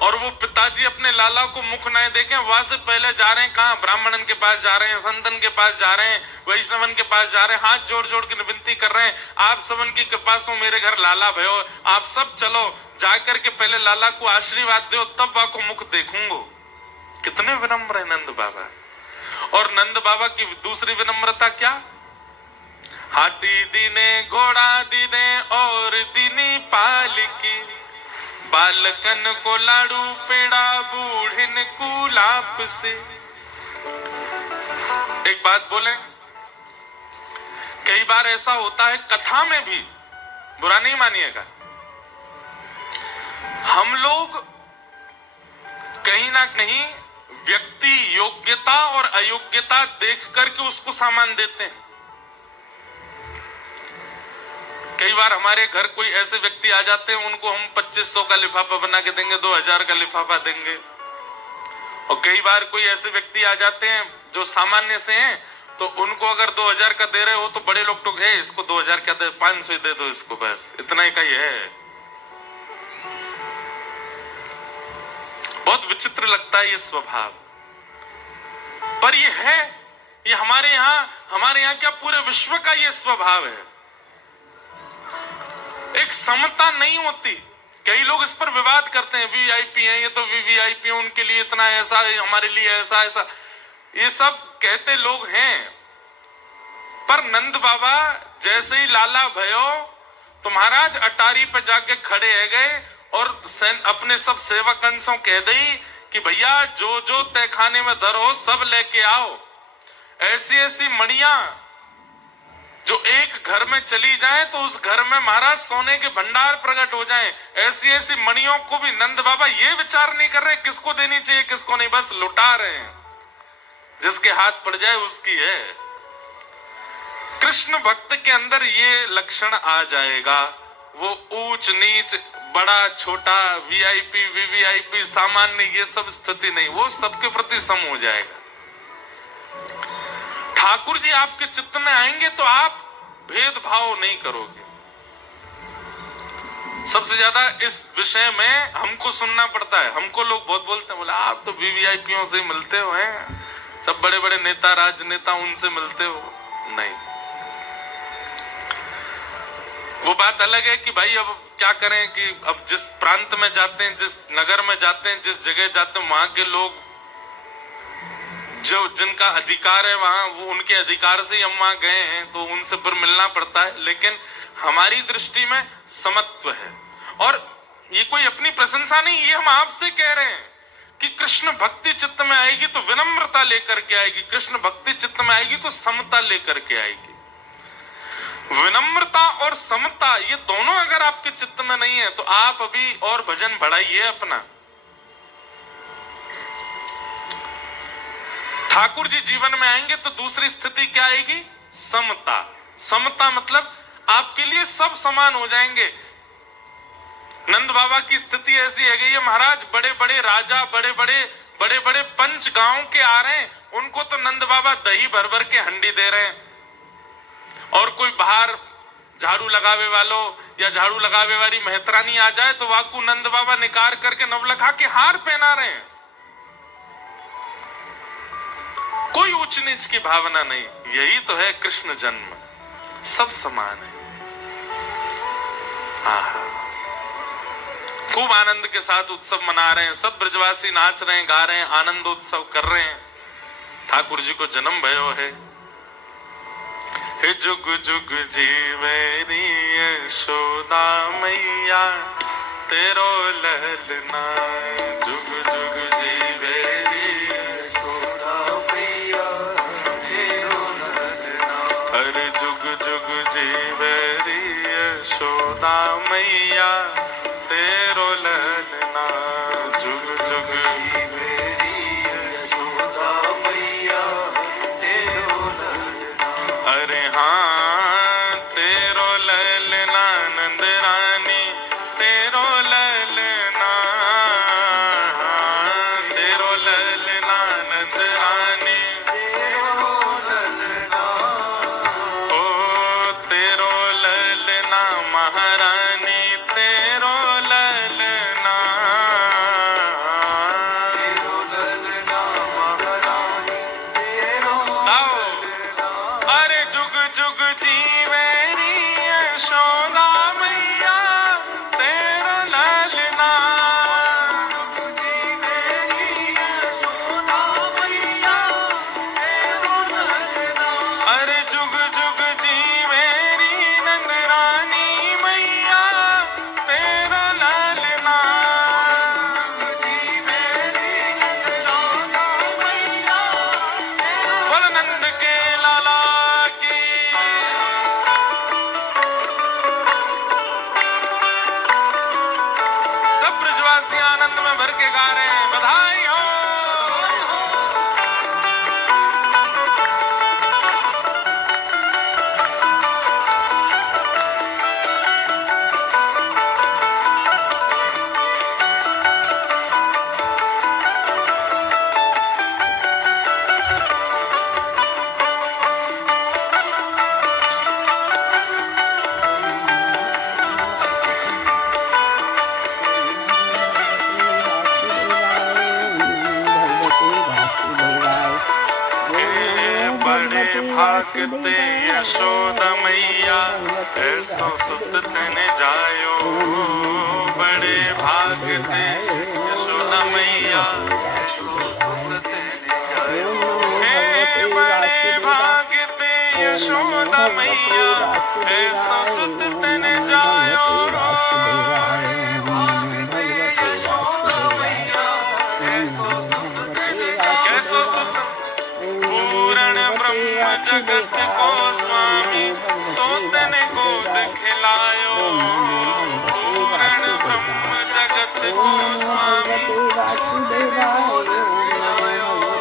और वो पिताजी अपने लाला को मुख न देखें, वहां से पहले जा रहे हैं कहां? ब्राह्मणन के पास जा रहे हैं, संतन के पास जा रहे हैं, वैष्णवन के पास जा रहे हैं, हाथ जोड़ जोड़ के विनती कर रहे हैं, आप सबन की कृपा से मेरे घर लाला भयो, आप सब चलो जाकर के पहले लाला को आशीर्वाद दो, तब वहां को मुख देखूंगो। कितने विनम्र है नंद बाबा। और नंद बाबा की दूसरी विनम्रता क्या? हाथी दीने, घोड़ा दीने और दीनी पालकी, बालकन को लाडू पेड़ा, बूढ़िन कुलाप से। एक बात बोले, कई बार ऐसा होता है कथा में भी, बुरा नहीं मानिएगा, हम लोग कहीं ना कहीं व्यक्ति योग्यता और अयोग्यता देख करके उसको सामान देते हैं। कई बार हमारे घर कोई ऐसे व्यक्ति आ जाते हैं, उनको हम 2500 का लिफाफा बना के देंगे, 2000 का लिफाफा देंगे। और कई बार कोई ऐसे व्यक्ति आ जाते हैं जो सामान्य से हैं, तो उनको अगर 2000 का दे रहे हो तो बड़े लोग तो है इसको 2000 क्या दे, 500 ही दे दो इसको, बस इतना ही का ही है। बहुत विचित्र लगता है ये स्वभाव, पर ये है, ये हमारे यहाँ क्या पूरे विश्व का ये स्वभाव है। एक समता नहीं होती। कई लोग इस पर विवाद करते हैं, वीआईपी हैं, ये तो वीवीआईपी है, उनके लिए इतना ऐसा है, हमारे लिए ऐसा ऐसा, ये सब कहते लोग हैं। पर नंद बाबा जैसे ही लाला भयो तो महाराज अटारी पे जाके खड़े है गए और अपने सब सेवक अंशों कह दी कि भैया जो जो तहखाने में दर हो सब लेके आओ। ऐसी ऐसी मणियां जो एक घर में चली जाए तो उस घर में महाराज सोने के भंडार प्रकट हो जाएं। ऐसी ऐसी मणियों को भी नंद बाबा ये विचार नहीं कर रहे किसको देनी चाहिए किसको नहीं, बस लुटा रहे हैं, जिसके हाथ पड़ जाए उसकी है। कृष्ण भक्त के अंदर ये लक्षण आ जाएगा, वो ऊंच नीच, बड़ा छोटा, वीआईपी वीवीआईपी, सामान्य, ये सब स्थिति नहीं, वो सबके प्रति सम हो जाएगा। ठाकुर जी आपके चित्त में आएंगे तो आप भेदभाव नहीं करोगे। सबसे ज्यादा इस विषय में हमको सुनना पड़ता है। हमको लोग बहुत बोलते हैं, बोला आप तो वीवीआईपीओ से मिलते हो हैं, सब बड़े बड़े नेता राजनेता उनसे मिलते हो। नहीं, वो बात अलग है कि भाई अब क्या करें कि अब जिस प्रांत में जाते हैं, जिस नगर में जाते हैं, जिस जगह जाते हैं, वहां के लोग जो जिनका अधिकार है वहां, वो उनके अधिकार से ही हम वहां गए हैं, तो उनसे फिर मिलना पड़ता है। लेकिन हमारी दृष्टि में समत्व है। और ये कोई अपनी प्रशंसा नहीं, ये हम आपसे कह रहे हैं कि कृष्ण भक्ति चित्त में आएगी तो विनम्रता लेकर के आएगी, कृष्ण भक्ति चित्त में आएगी तो समता लेकर के आएगी। विनम्रता और समता ये दोनों अगर आपके चित्त में नहीं है तो आप अभी और भजन बढ़ाइए अपना। ठाकुर जी जीवन में आएंगे तो दूसरी स्थिति क्या आएगी? समता। समता मतलब आपके लिए सब समान हो जाएंगे। नंद बाबा की स्थिति ऐसी है गई है महाराज, बड़े बड़े राजा, बड़े बड़े पंच गांव के आ रहे हैं, उनको तो नंद बाबा दही भर भर के हंडी दे रहे हैं। और कोई बाहर झाड़ू लगावे वालों या झाड़ू लगावे वाली मेहतरानी आ जाए तो वाकू नंद बाबा निकार करके नवलखा के हार पहना रहे हैं। कोई ऊंच नीच की भावना नहीं। यही तो है कृष्ण जन्म, सब समान है। आहा, खूब आनंद के साथ उत्सव मना रहे हैं, सब ब्रजवासी नाच रहे हैं, गा रहे हैं, आनंदोत्सव कर रहे हैं। ठाकुर जी को जन्म भयो है। हे जुग जुग जीवेरी यशोदा मैया तेरो ललना, जुग जुग जीवेरी यशोदा मैया तेरो ललना, अरे जुग जुग जीवेरी यशोदा मैया तेरो ललना, जुग जुग जीवेरी यशोदा मैया तेरो ललना, अरे हाँ तेरो ललना नंद रानी तेरो ललना, तेरो ललना नंद रानी तेरो ललना, ओ तेरो ललना महारानी तेरो ललना, तेरो ललना महारानी तेरो ललना, अरे जुग जुग जीवेरी यशोदा मैया तेरो ललना, जुग जीवेरी यशोदा मैया तेरो ललना, अरे जुग जुग जीवेरी नंद रानी मैया तेरो ललना, जीवेरी यशोदा मैया बोल नंद के लाला की। सब ब्रजवासी आनंद में भर के गा रहे हैं, बधाई हो। हे बड़े भागते यशोदा मैया ऐसो सुत तने जायो, बड़े भागते यशोदा मैया ऐसो सुत तने जायो, हे बड़े भागते यशोदा मैया ऐसो सुत तने जायो, कैसो सुत पूर्ण ब्रह्म जगत को स्वामी सोतने गोद खिलायो, पूर्ण ब्रह्म जगत को स्वामी,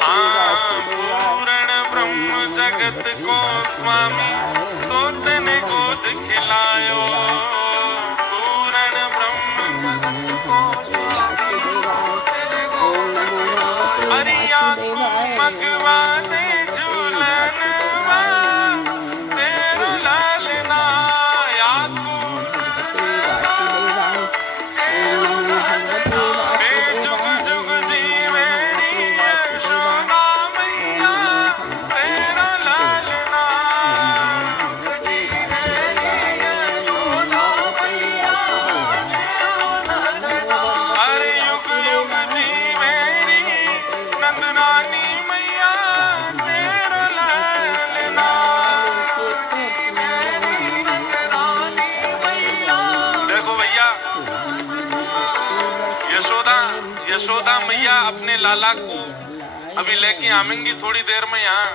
हाँ पूर्ण ब्रह्म जगत को स्वामी सोतने गोद खिलायो, पूर्ण ब्रह्म जगत को अरिया मगवा दे झूलनवा तेरो ललना, हे जुग जुग जीवेरी यशोदा मैया तेरो ललना, अरे युग युग जीवेरी नंद रानी मैया तेरो ललना, देखो भैया यशोदा मैया अपने लाला को अभी लेके आवेंगी थोड़ी देर में यहाँ।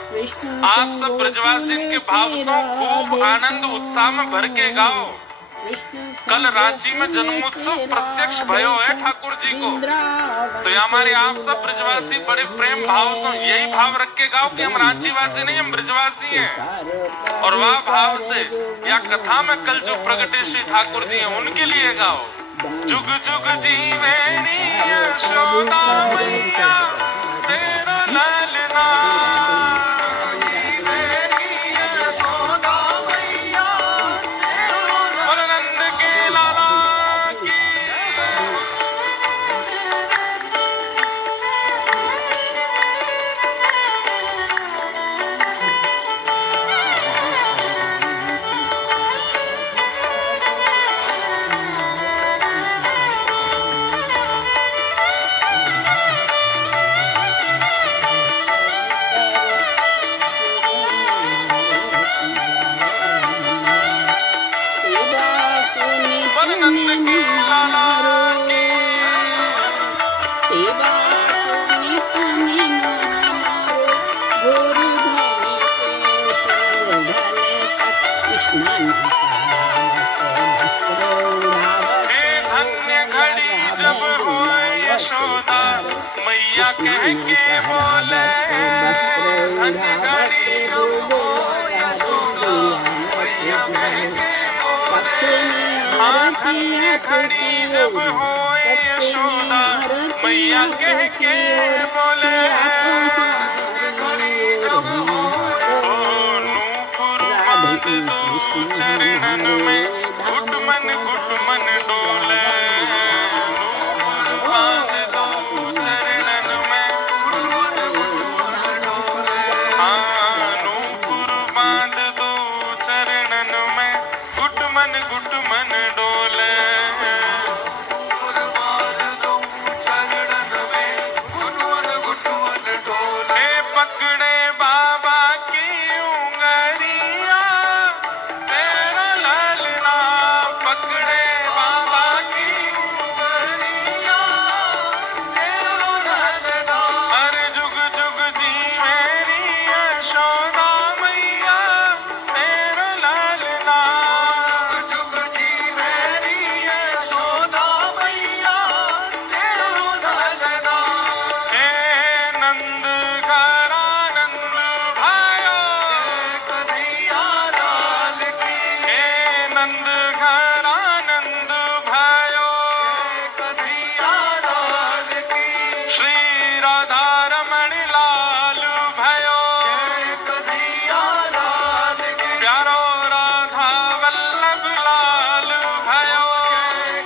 आप सब ब्रजवासी के भाव से खूब आनंद उत्साह में भर के गाओ। कल रांची में जन्मोत्सव प्रत्यक्ष भयो है ठाकुर जी को, तो ये हमारे आप सब ब्रजवासी बड़े प्रेम भाव से यही भाव रख के गाओ कि हम रांची वासी नहीं, हम ब्रजवासी हैं। और वह भाव से या कथा में कल जो प्रगटे श्री ठाकुर जी हैं उनके लिए गाओ। जुग जुग जीवेरी यशोदा मैया तेरा ललना, नंद के लाला की। वर नंद के लाला की सेवा को नित निमारो गोरी भैनी के संग ढले तक स्नान हे धन्य घड़ी जब हो यशोदा मैया कह के बोले धन्य घड़ी जब हो यशोदा मैया कह के धन्य घड़ी जब हो यशोदा मैया कह के बोले नूपुर बांध दो चरणन में घुटमन घुटमन डोले नूपुर बांध दो चरणन में हाँ नूपुर बांध दो चरणन में घुटमन घुटमन डोले पकड़े बाबा की उंगलियां तेरा ललना पकड़े बाबा की उंगलियां तेरा ललना हर जुग जुग जी मेरी यशोदा मैया तेरा ललना जुग जुग जी मेरी यशोदा मैया तेरा ललना हे नंद नंद भायो कन्हैया लाल की हे नंद घरा नंद भायो कन्हैया लाल की श्री राधा रमण लाल भयो कन्हैया लाल की प्यारो राधा वल्लभ लाल भयो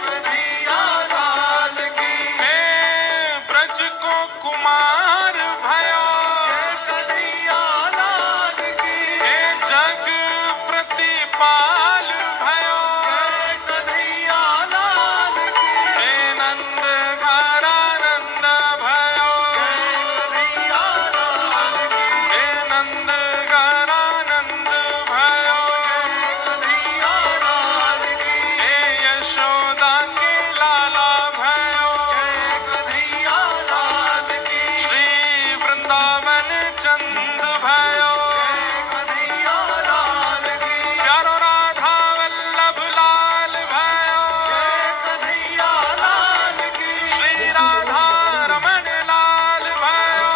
कन्हैया लाल की हे ब्रज को कुमार भयो जग प्रतिपाल भयो कन्हैया लाल की हे नंद घरा नंद भयो कन्हैया लाल की हे नंद घरा नंद भयो कन्हैया लाल की हे यशोदा के लाला भयो कन्हैया लाल की श्री वृंदावन चंद भयो प्यारो राधा वल्लभ लाल भयो कन्हैया लाल की श्री राधा रमण लाल भयो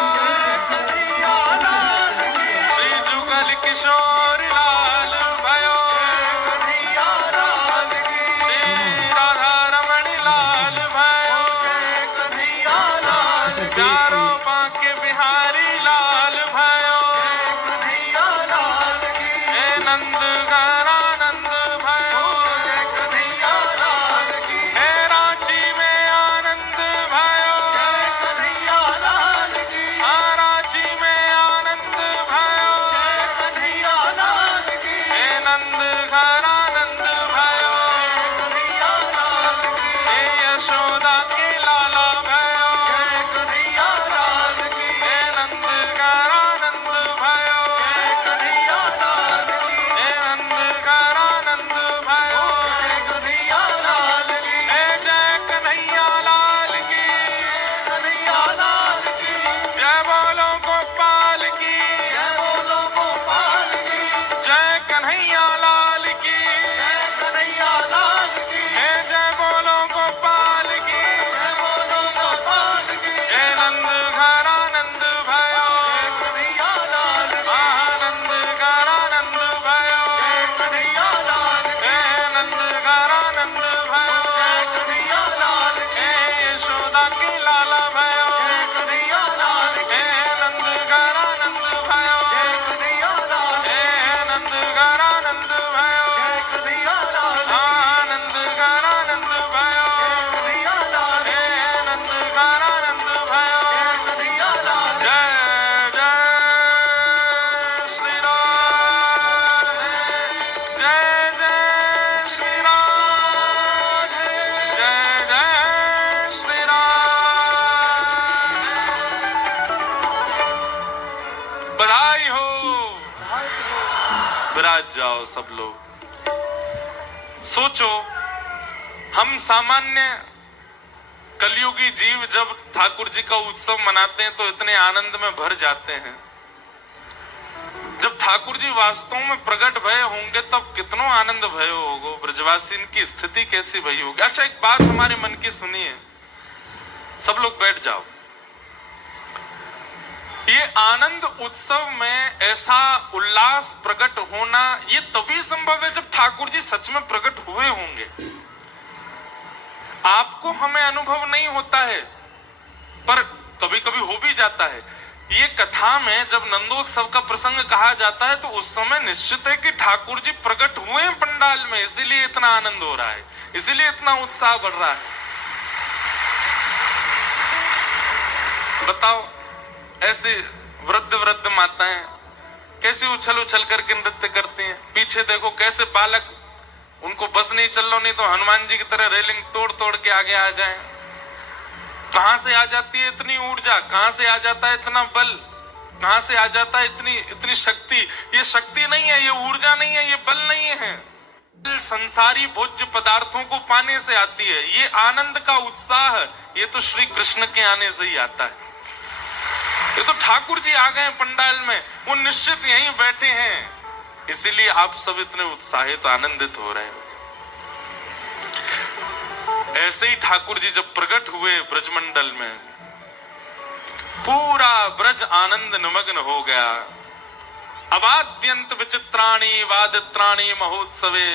कन्हैया लाल की श्री जुगल किशोर लाल भयो कन्हैया लाल की श्री राधा रमण लाल भयो कन्हैया लाल प्यारो बांके बिहारी लाल भयो कन्हैया लाल की हे नंद घरा नंद भयो कन्हैया लाल की हे रांची में आनंद भयो कन्हैया लाल की हाँ रांची में आनंद भयो कन्हैया लाल की हे नंद घरा नंद भयो कन्हैया लाल की हे यशोदा के लाला भयो कन्हैया लाल की हे नंद घरा नंद भयो कन्हैया लाल की हे नंद घरा नंद भयो कन्हैया लाल की हे जय कन्हैया लाल की कन्हैया लाल की जय बोलो गोपाल की जय बोलो गोपाल की जय कन्हैया लाल की जय कन्हैया लाल की हे जय बोलो गोपाल की जय बोलो गोपाल की हे नंद घरा नंद भयो कन्हैया लाल आनंद घरा नंद भयो कन्हैया लाल हे नंद घरा नंद भयो कन्हैया लाल हे यशोदा के लाला भयो कन्हैया लाल हे नंद घरा नंद भयो कन्हैया लाल हे नंद घरा नंद भयो कन्हैया लाल आनंद घरा नंद भयो कन्हैया लाल हे नंद घरा नंद भयो कन्हैया लाल जय जय श्री राम जय जय श्री राम जय जय श्री राम बधाई हो विराज जाओ सब लोग। सोचो हम सामान्य कलयुगी जीव जब ठाकुर जी का उत्सव मनाते हैं तो इतने आनंद में भर जाते हैं। जब ठाकुर जी वास्तव में प्रकट भय होंगे तब कितना आनंद भयो होगा, ब्रजवासी की स्थिति कैसी भई होगी। अच्छा, एक बात हमारे मन की सुनिए, सब लोग बैठ जाओ। ये आनंद उत्सव में ऐसा उल्लास प्रकट होना ये तभी संभव है जब ठाकुर जी सच में प्रकट हुए होंगे। आपको हमें अनुभव नहीं होता है, पर कभी कभी हो भी जाता है। ये कथा में जब नंदोत्सव का प्रसंग कहा जाता है तो उस समय निश्चित है कि ठाकुर जी प्रकट हुए हैं पंडाल में, इसीलिए इतना आनंद हो रहा है, इसीलिए इतना उत्साह बढ़ रहा है। बताओ, ऐसे वृद्ध वृद्ध माताएं कैसे उछल उछल करके नृत्य करती हैं। पीछे देखो कैसे बालक, उनको बस नहीं चल लो, नहीं तो हनुमान जी की तरह रेलिंग तोड़ तोड़ के आगे आ जाएं। कहां से आ जाती है इतनी ऊर्जा, कहां से आ जाता है इतना बल, कहां से आ जाता है इतनी शक्ति। ये शक्ति नहीं है, ये ऊर्जा नहीं है, ये बल नहीं है। संसारी भोज्य पदार्थों को पाने से आती है। ये आनंद का उत्साह, ये तो श्री कृष्ण के आने से ही आता है। ये तो ठाकुर जी आ गए पंडाल में, वो निश्चित यहीं बैठे हैं, इसीलिए आप सब इतने उत्साहित आनंदित हो रहे हो। ऐसे ही ठाकुर जी जब प्रकट हुए ब्रजमंडल में, पूरा ब्रज आनंद निमग्न हो गया। अवाद्यंत विचित्राणी वादित्राणी महोत्सवे,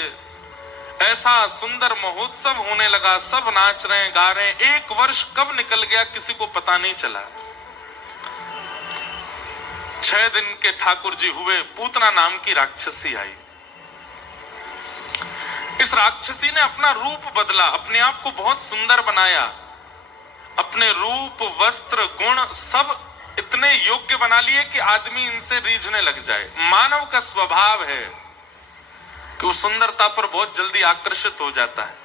ऐसा सुंदर महोत्सव होने लगा। सब नाच रहे हैं, गा रहे हैं। 1 वर्ष कब निकल गया किसी को पता नहीं चला। 6 दिन के ठाकुर जी हुए, पूतना नाम की राक्षसी आई। इस राक्षसी ने अपना रूप बदला, अपने आप को बहुत सुंदर बनाया। अपने रूप, वस्त्र, गुण सब इतने योग्य बना लिए कि आदमी इनसे रीझने लग जाए। मानव का स्वभाव है कि वो सुंदरता पर बहुत जल्दी आकर्षित हो जाता है,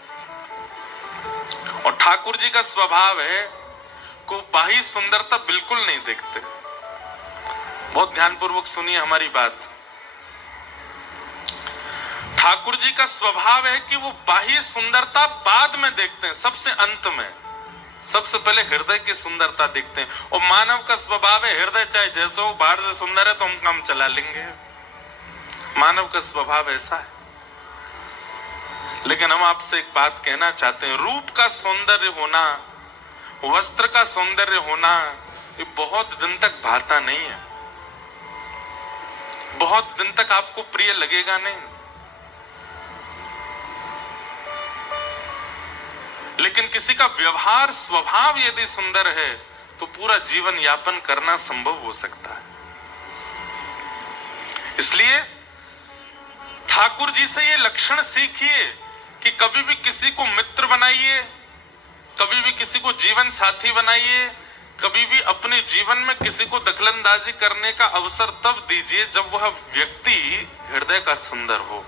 और ठाकुर जी का स्वभाव है कि वो बाह्य सुंदरता बिल्कुल नहीं देखते। बहुत ध्यानपूर्वक सुनिए हमारी बात। ठाकुर जी का स्वभाव है कि वो बाह्य सुंदरता बाद में देखते हैं, सबसे अंत में। सबसे पहले हृदय की सुंदरता देखते हैं। और मानव का स्वभाव है, हृदय चाहे जैसा हो, बाहर से सुंदर है तो हम काम चला लेंगे। मानव का स्वभाव ऐसा है। लेकिन हम आपसे एक बात कहना चाहते हैं, रूप का सौंदर्य होना, वस्त्र का सौंदर्य होना, ये बहुत दिन तक भाता नहीं है, बहुत दिन तक आपको प्रिय लगेगा नहीं। लेकिन किसी का व्यवहार, स्वभाव यदि सुंदर है तो पूरा जीवन यापन करना संभव हो सकता है। इसलिए ठाकुर जी से ये लक्षण सीखिए कि कभी भी किसी को मित्र बनाइए, कभी भी किसी को जीवन साथी बनाइए, कभी भी अपने जीवन में किसी को दखलंदाजी करने का अवसर तब दीजिए जब वह व्यक्ति हृदय का सुंदर हो।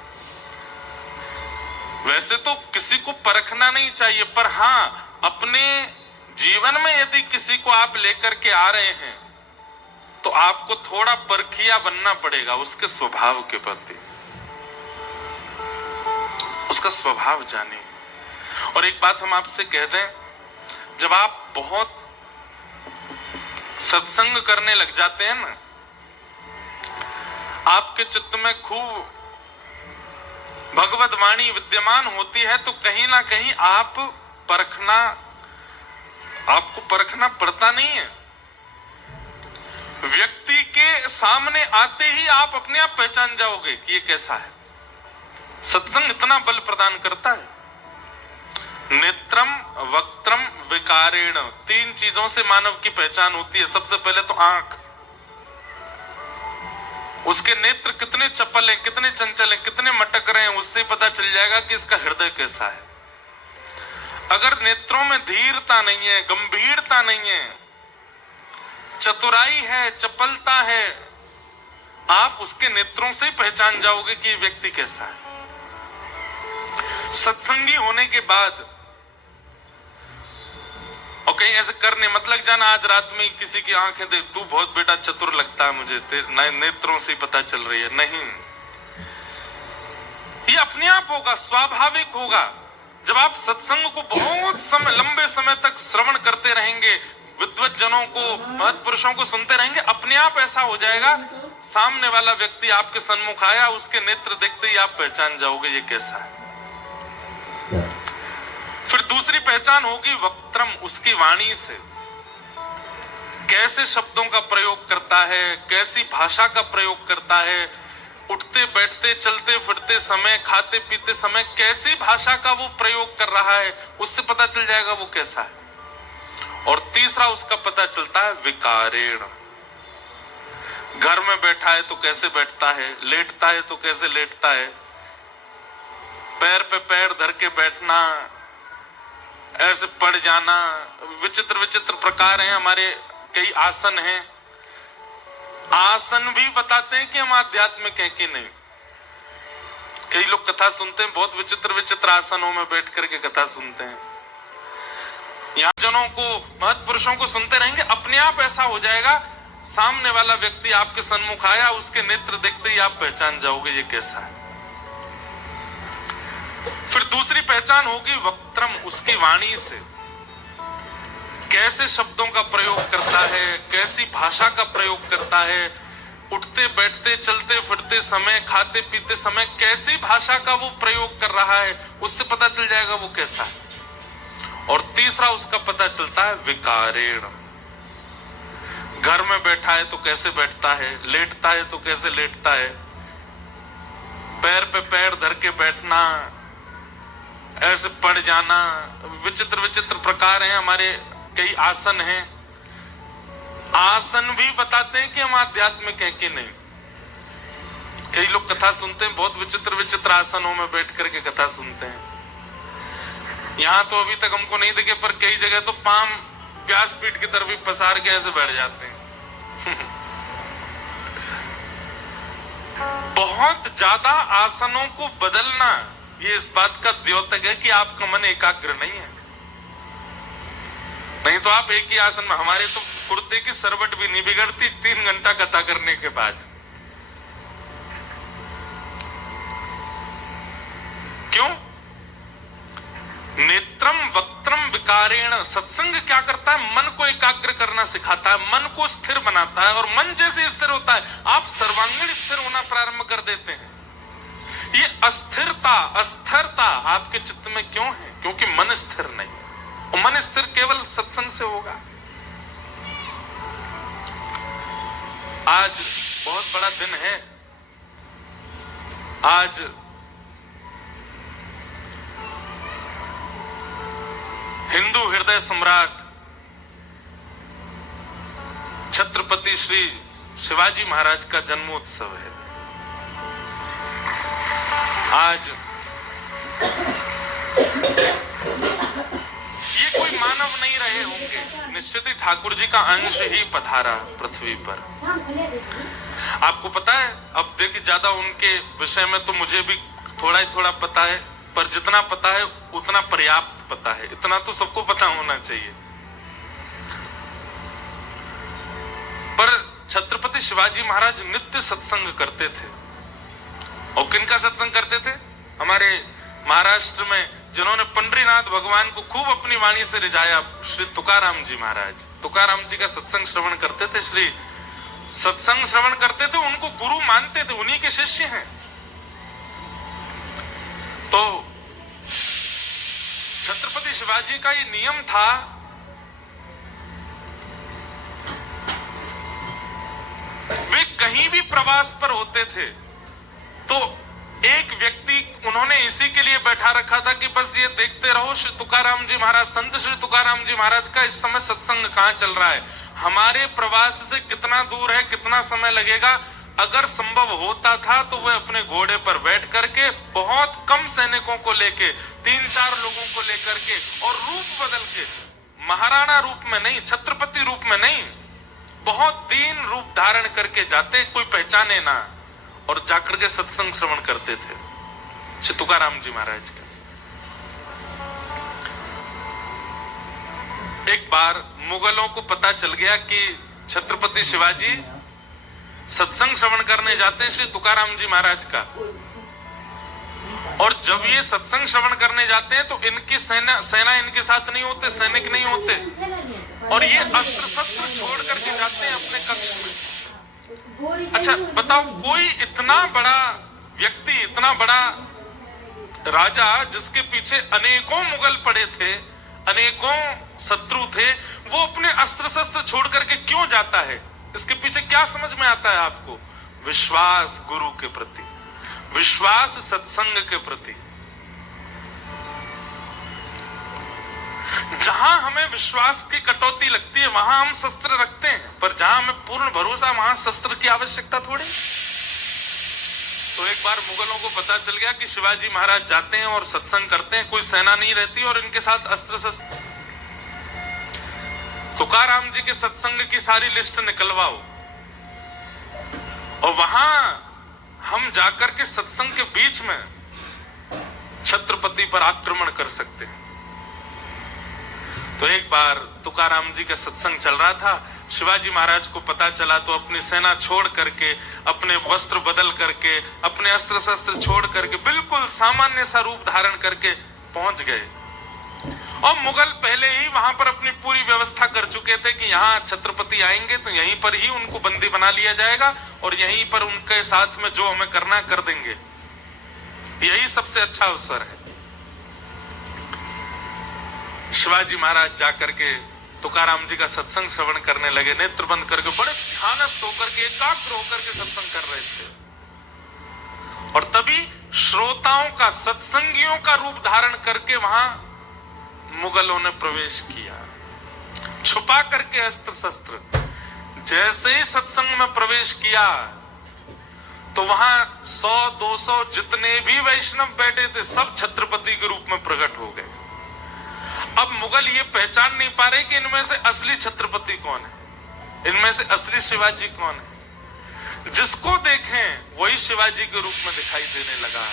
वैसे तो किसी को परखना नहीं चाहिए, पर हाँ, अपने जीवन में यदि किसी को आप लेकर के आ रहे हैं तो आपको थोड़ा परखिया बनना पड़ेगा उसके स्वभाव के प्रति, उसका स्वभाव जानिए। और एक बात हम आपसे कह दें, जब आप बहुत सत्संग करने लग जाते हैं ना, आपके चित्त में खूब भगवत वाणी विद्यमान होती है, तो कहीं ना कहीं आपको परखना पड़ता नहीं है। व्यक्ति के सामने आते ही आप अपने आप पहचान जाओगे कि ये कैसा है। सत्संग इतना बल प्रदान करता है। नेत्रम वक्त्रम विकारेण, 3 चीजों से मानव की पहचान होती है। सबसे पहले तो आंख, उसके नेत्र कितने चपल हैं, कितने चंचल हैं, कितने मटक रहे हैं, उससे पता चल जाएगा कि इसका हृदय कैसा है। अगर नेत्रों में धीरता नहीं है, गंभीरता नहीं है, चतुराई है, चपलता है, आप उसके नेत्रों से पहचान जाओगे कि ये व्यक्ति कैसा है। सत्संगी होने के बाद और कहीं ऐसे करने मत लग जाना, आज रात में किसी की आंखें देख, तू बहुत बेटा चतुर लगता है मुझे, तेरे नेत्रों से पता चल रही है। नहीं, ये अपने आप होगा, स्वाभाविक होगा। जब आप सत्संग को बहुत समय, लंबे समय तक श्रवण करते रहेंगे, विद्वत जनों को, महत् पुरुषों को सुनते रहेंगे, अपने आप ऐसा हो जाएगा, सामने वाला व्यक्ति आपके सन्मुख आया, उसके नेत्र देखते ही आप पहचान जाओगे ये कैसा है। फिर दूसरी पहचान होगी वक्त्रम, उसकी वाणी से, कैसे शब्दों का प्रयोग करता है, कैसी भाषा का प्रयोग करता है, उठते बैठते चलते फिरते समय, खाते पीते समय कैसी भाषा का वो प्रयोग कर रहा है, उससे पता चल जाएगा वो कैसा है। और तीसरा उसका पता चलता है विकारेण, घर में बैठा है तो कैसे बैठता है, लेटता है तो कैसे लेटता है, पैर पे पैर धर के बैठना, ऐसे पड़ जाना, विचित्र विचित्र प्रकार हैं। हमारे कई आसन हैं, आसन भी बताते हैं कि हम आध्यात्मिक हैं कि नहीं। कई लोग कथा सुनते हैं, बहुत विचित्र विचित्र आसनों में बैठ करके कथा सुनते हैं। यहाँ जनों को, महत् पुरुषों को सुनते रहेंगे, अपने आप ऐसा हो जाएगा, सामने वाला व्यक्ति आपके सन्मुख आया, उसके नेत्र देखते ही आप पहचान जाओगे ये कैसा है। फिर दूसरी पहचान होगी वक्त्रम, उसकी वाणी से, कैसे शब्दों का प्रयोग करता है, कैसी भाषा का प्रयोग करता है, उठते बैठते चलते फिरते समय, खाते पीते समय कैसी भाषा का वो प्रयोग कर रहा है, उससे पता चल जाएगा वो कैसा है। और तीसरा उसका पता चलता है विकारेण, घर में बैठा है तो कैसे बैठता है, लेटता है तो कैसे लेटता है, पैर पे पैर धर के बैठना, ऐसे पड़ जाना, विचित्र विचित्र प्रकार हैं। हमारे कई आसन हैं, आसन भी बताते हैं कि हम आध्यात्मिक हैं कि नहीं। कई लोग कथा सुनते हैं, बहुत विचित्र विचित्र आसनों में बैठ करके कथा सुनते हैं। यहाँ तो अभी तक हमको नहीं दिखे, पर कई जगह तो पाम व्यासपीठ की तरफ भी पसार के ऐसे बैठ जाते हैं। बहुत ज्यादा आसनों को बदलना ये इस बात का द्योतक है कि आपका मन एकाग्र नहीं है। नहीं तो आप एक ही आसन में, हमारे तो कुर्ते की सरवट भी नहीं बिगड़ती 3 घंटा कथा करने के बाद। क्यों? नेत्रम वक्त्रम विकारेण, सत्संग क्या करता है, मन को एकाग्र करना सिखाता है, मन को स्थिर बनाता है। और मन जैसे स्थिर होता है, आप सर्वांगीण स्थिर होना प्रारंभ कर देते हैं। ये अस्थिरता, अस्थिरता आपके चित्त में क्यों है? क्योंकि मन स्थिर नहीं है। और मन स्थिर केवल सत्संग से होगा। आज बहुत बड़ा दिन है। आज हिंदू हृदय सम्राट छत्रपति श्री शिवाजी महाराज का जन्मोत्सव है। आज ये कोई मानव नहीं रहे होंगे, निश्चित ही ठाकुर जी का अंश ही पधारा पृथ्वी पर। आपको पता है, अब देखिए ज्यादा उनके विषय में तो मुझे भी थोड़ा ही थोड़ा पता है, पर जितना पता है उतना पर्याप्त पता है। इतना तो सबको पता होना चाहिए। पर छत्रपति शिवाजी महाराज नित्य सत्संग करते थे। और किनका सत्संग करते थे? हमारे महाराष्ट्र में जिन्होंने पंडरीनाथ भगवान को खूब अपनी वाणी से रिझाया, श्री तुकाराम जी महाराज। तुकाराम जी का सत्संग श्रवण करते थे, श्री सत्संग श्रवण करते थे, उनको गुरु मानते थे, उन्हीं के शिष्य हैं। तो छत्रपति शिवाजी का ये नियम था, वे कहीं भी प्रवास पर होते थे तो एक व्यक्ति उन्होंने इसी के लिए बैठा रखा था कि बस ये देखते रहो श्री तुकाराम जी महाराज, संत श्री तुकाराम जी महाराज का इस समय सत्संग कहाँ चल रहा है, हमारे प्रवास से कितना दूर है, कितना समय लगेगा। अगर संभव होता था तो वह अपने घोड़े पर बैठ करके बहुत कम सैनिकों को लेके, 3-4 लोगों को लेकर के, और रूप बदल के, महाराणा रूप में नहीं, छत्रपति रूप में नहीं, बहुत दीन रूप धारण करके जाते, कोई पहचाने ना, और जाकर के सत्संग श्रवण करते थे श्री तुकाराम जी महाराज का। एक बार मुगलों को पता चल गया कि छत्रपति शिवाजी सत्संग श्रवण करने जाते श्री तुकाराम जी महाराज का, और जब ये सत्संग श्रवण करने जाते हैं तो इनकी सेना इनके साथ नहीं होते, सैनिक नहीं होते, और ये अस्त्र शस्त्र छोड़ करके जाते हैं अपने कक्ष में। अच्छा बताओ, कोई इतना बड़ा व्यक्ति, इतना बड़ा राजा जिसके पीछे अनेकों मुगल पड़े थे, अनेकों शत्रु थे, वो अपने अस्त्र शस्त्र छोड़ करके क्यों जाता है? इसके पीछे क्या समझ में आता है आपको? विश्वास गुरु के प्रति, विश्वास सत्संग के प्रति। जहां हमें विश्वास की कटौती लगती है वहां हम शस्त्र रखते हैं, पर जहां हमें पूर्ण भरोसा वहां शस्त्र की आवश्यकता थोड़ी। तो एक बार मुगलों को पता चल गया कि शिवाजी महाराज जाते हैं और सत्संग करते हैं, कोई सेना नहीं रहती और इनके साथ अस्त्र शस्त्र। तुकाराम जी के सत्संग की सारी लिस्ट निकलवाओ और वहां हम जाकर के सत्संग के बीच में छत्रपति पर आक्रमण कर सकते हैं। तो एक बार तुकाराम जी का सत्संग चल रहा था, शिवाजी महाराज को पता चला तो अपनी सेना छोड़ करके, अपने वस्त्र बदल करके, अपने अस्त्र शस्त्र छोड़ करके बिल्कुल सामान्य सा रूप धारण करके पहुंच गए। और मुगल पहले ही वहां पर अपनी पूरी व्यवस्था कर चुके थे कि यहाँ छत्रपति आएंगे तो यहीं पर ही उनको बंदी बना लिया जाएगा और यहीं पर उनके साथ में जो हमें करना है कर देंगे। यही सबसे अच्छा अवसर है। शिवाजी महाराज जाकर के तुकाराम जी का सत्संग श्रवण करने लगे, नेत्र बंद करके बड़े ध्यानस्थ होकर के, एकाग्र होकर के सत्संग कर रहे थे। और तभी श्रोताओं का, सत्संगियों का रूप धारण करके वहां मुगलों ने प्रवेश किया, छुपा करके अस्त्र शस्त्र। जैसे ही सत्संग में प्रवेश किया तो वहां 100-200 जितने भी वैष्णव बैठे थे सब छत्रपति के रूप में प्रकट हो गए। अब मुगल ये पहचान नहीं पा रहे कि इनमें से असली छत्रपति कौन है, इनमें से असली शिवाजी कौन है। जिसको देखें वही शिवाजी के रूप में दिखाई देने लगा।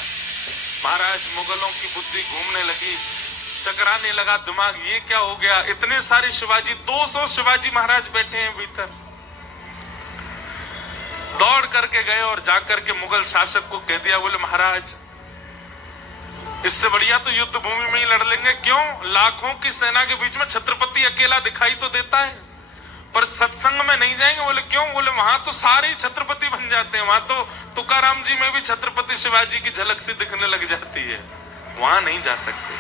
महाराज मुगलों की बुद्धि घूमने लगी, चकराने लगा दिमाग, ये क्या हो गया? इतने सारे शिवाजी, 200 शिवाजी महाराज बैठे हैं भीतर। दौड़ करके गए और जाकर के मुगल शासक को कह दिया, बोले महाराज इससे बढ़िया तो युद्ध भूमि में ही लड़ लेंगे। क्यों? लाखों की सेना के बीच में छत्रपति अकेला दिखाई तो देता है, पर सत्संग में नहीं जाएंगे। बोले क्यों? बोले वहां तो सारे ही छत्रपति बन जाते हैं, वहां तो तुकाराम जी में भी छत्रपति शिवाजी की झलक सी दिखने लग जाती है, वहां नहीं जा सकते।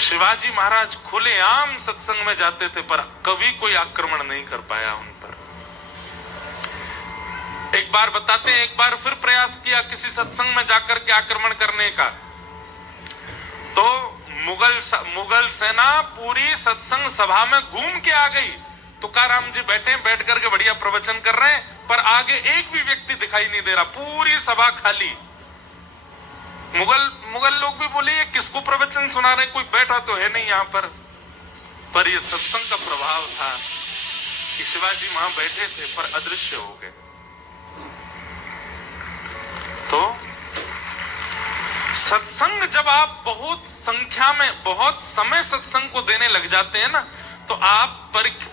शिवाजी महाराज खुलेआम सत्संग में जाते थे पर कभी कोई आक्रमण नहीं कर पाया उन पर। एक बार बताते हैं, एक बार फिर प्रयास किया किसी सत्संग में जाकर के आक्रमण करने का, तो मुगल सेना पूरी सत्संग सभा में घूम के आ गई। तुकाराम जी बैठ करके बढ़िया प्रवचन कर रहे हैं पर आगे एक भी व्यक्ति दिखाई नहीं दे रहा, पूरी सभा खाली। मुगल लोग भी बोले ये किसको प्रवचन सुना रहे, कोई बैठा तो है नहीं यहाँ पर ये सत्संग का प्रभाव था कि शिवाजी वहां बैठे थे पर अदृश्य हो गए। तो सत्संग जब आप बहुत संख्या में, बहुत समय सत्संग को देने लग जाते हैं ना, तो आप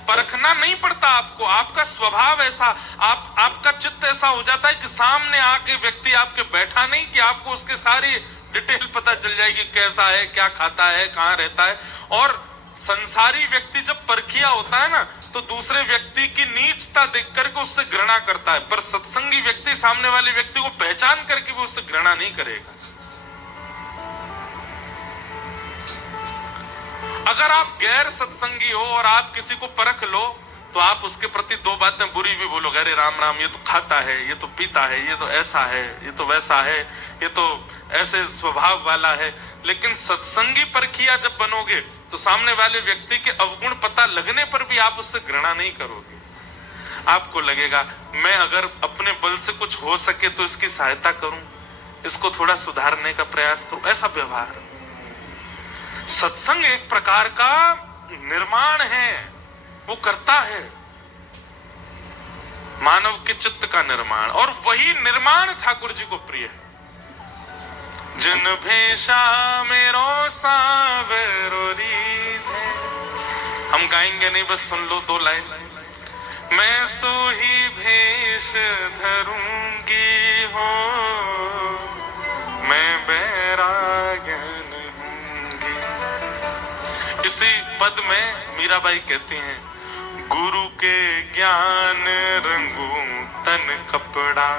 परखना नहीं पड़ता आपको, आपका स्वभाव ऐसा, आपका चित्त ऐसा हो जाता है कि सामने आके व्यक्ति आपके बैठा नहीं कि आपको उसके सारी डिटेल पता चल जाएगी, कैसा है, क्या खाता है, कहाँ रहता है। और संसारी व्यक्ति जब परखिया होता है ना तो दूसरे व्यक्ति की नीचता देख करके उससे घृणा करता है, पर सत्संगी व्यक्ति सामने वाले व्यक्ति को पहचान करके भी उससे घृणा नहीं करेगा। अगर आप गैर सत्संगी हो और आप किसी को परख लो तो आप उसके प्रति दो बातें बुरी भी बोलोगे, अरे राम राम ये तो खाता है, ये तो पीता है, ये तो ऐसा है, ये तो वैसा है, ये तो ऐसे स्वभाव वाला है। लेकिन सत्संगी परखिया जब बनोगे तो सामने वाले व्यक्ति के अवगुण पता लगने पर भी आप उससे घृणा नहीं करोगे। आपको लगेगा मैं अगर अपने बल से कुछ हो सके तो इसकी सहायता करूं, इसको थोड़ा सुधारने का प्रयास करूं, ऐसा व्यवहार। सत्संग एक प्रकार का निर्माण है, वो करता है मानव के चित्त का निर्माण, और वही निर्माण ठाकुर जी को प्रिय है। जिन भेषा मेरो सावेरो रीझे, हम गाएंगे नहीं, बस सुन लो 2 लाइन। मैं सो ही भेष धरूंगी हो मैं बैरागन हूंगी। इसी पद में मीराबाई कहती हैं, गुरु के ज्ञान रंगूं तन कपड़ा।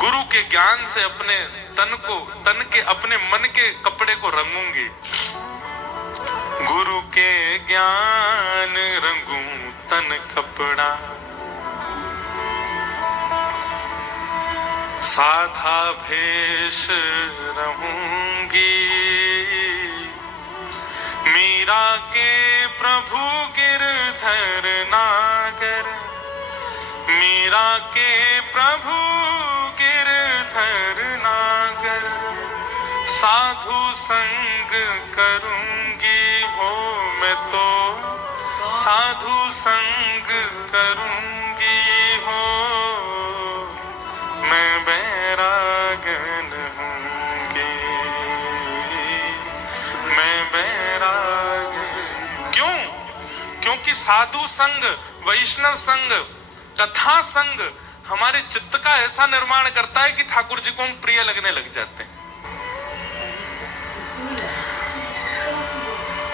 गुरु के ज्ञान से अपने तन के अपने मन के कपड़े को रंगूंगी। गुरु के ज्ञान रंगूं तन कपड़ा। साधा भेष रहूंगी मीरा के प्रभु गिरधर नागर। मीरा के प्रभु गिरधर नागर। साधु संग करूंगी हो मैं तो साधु संग करूंगी हो मैं बैरागन हूंगी। मैं बैरागन। क्यों? क्योंकि साधु संग, वैष्णव संग, कथा संग हमारे चित्त का ऐसा निर्माण करता है कि ठाकुर जी को हम प्रिय लगने लग जाते हैं।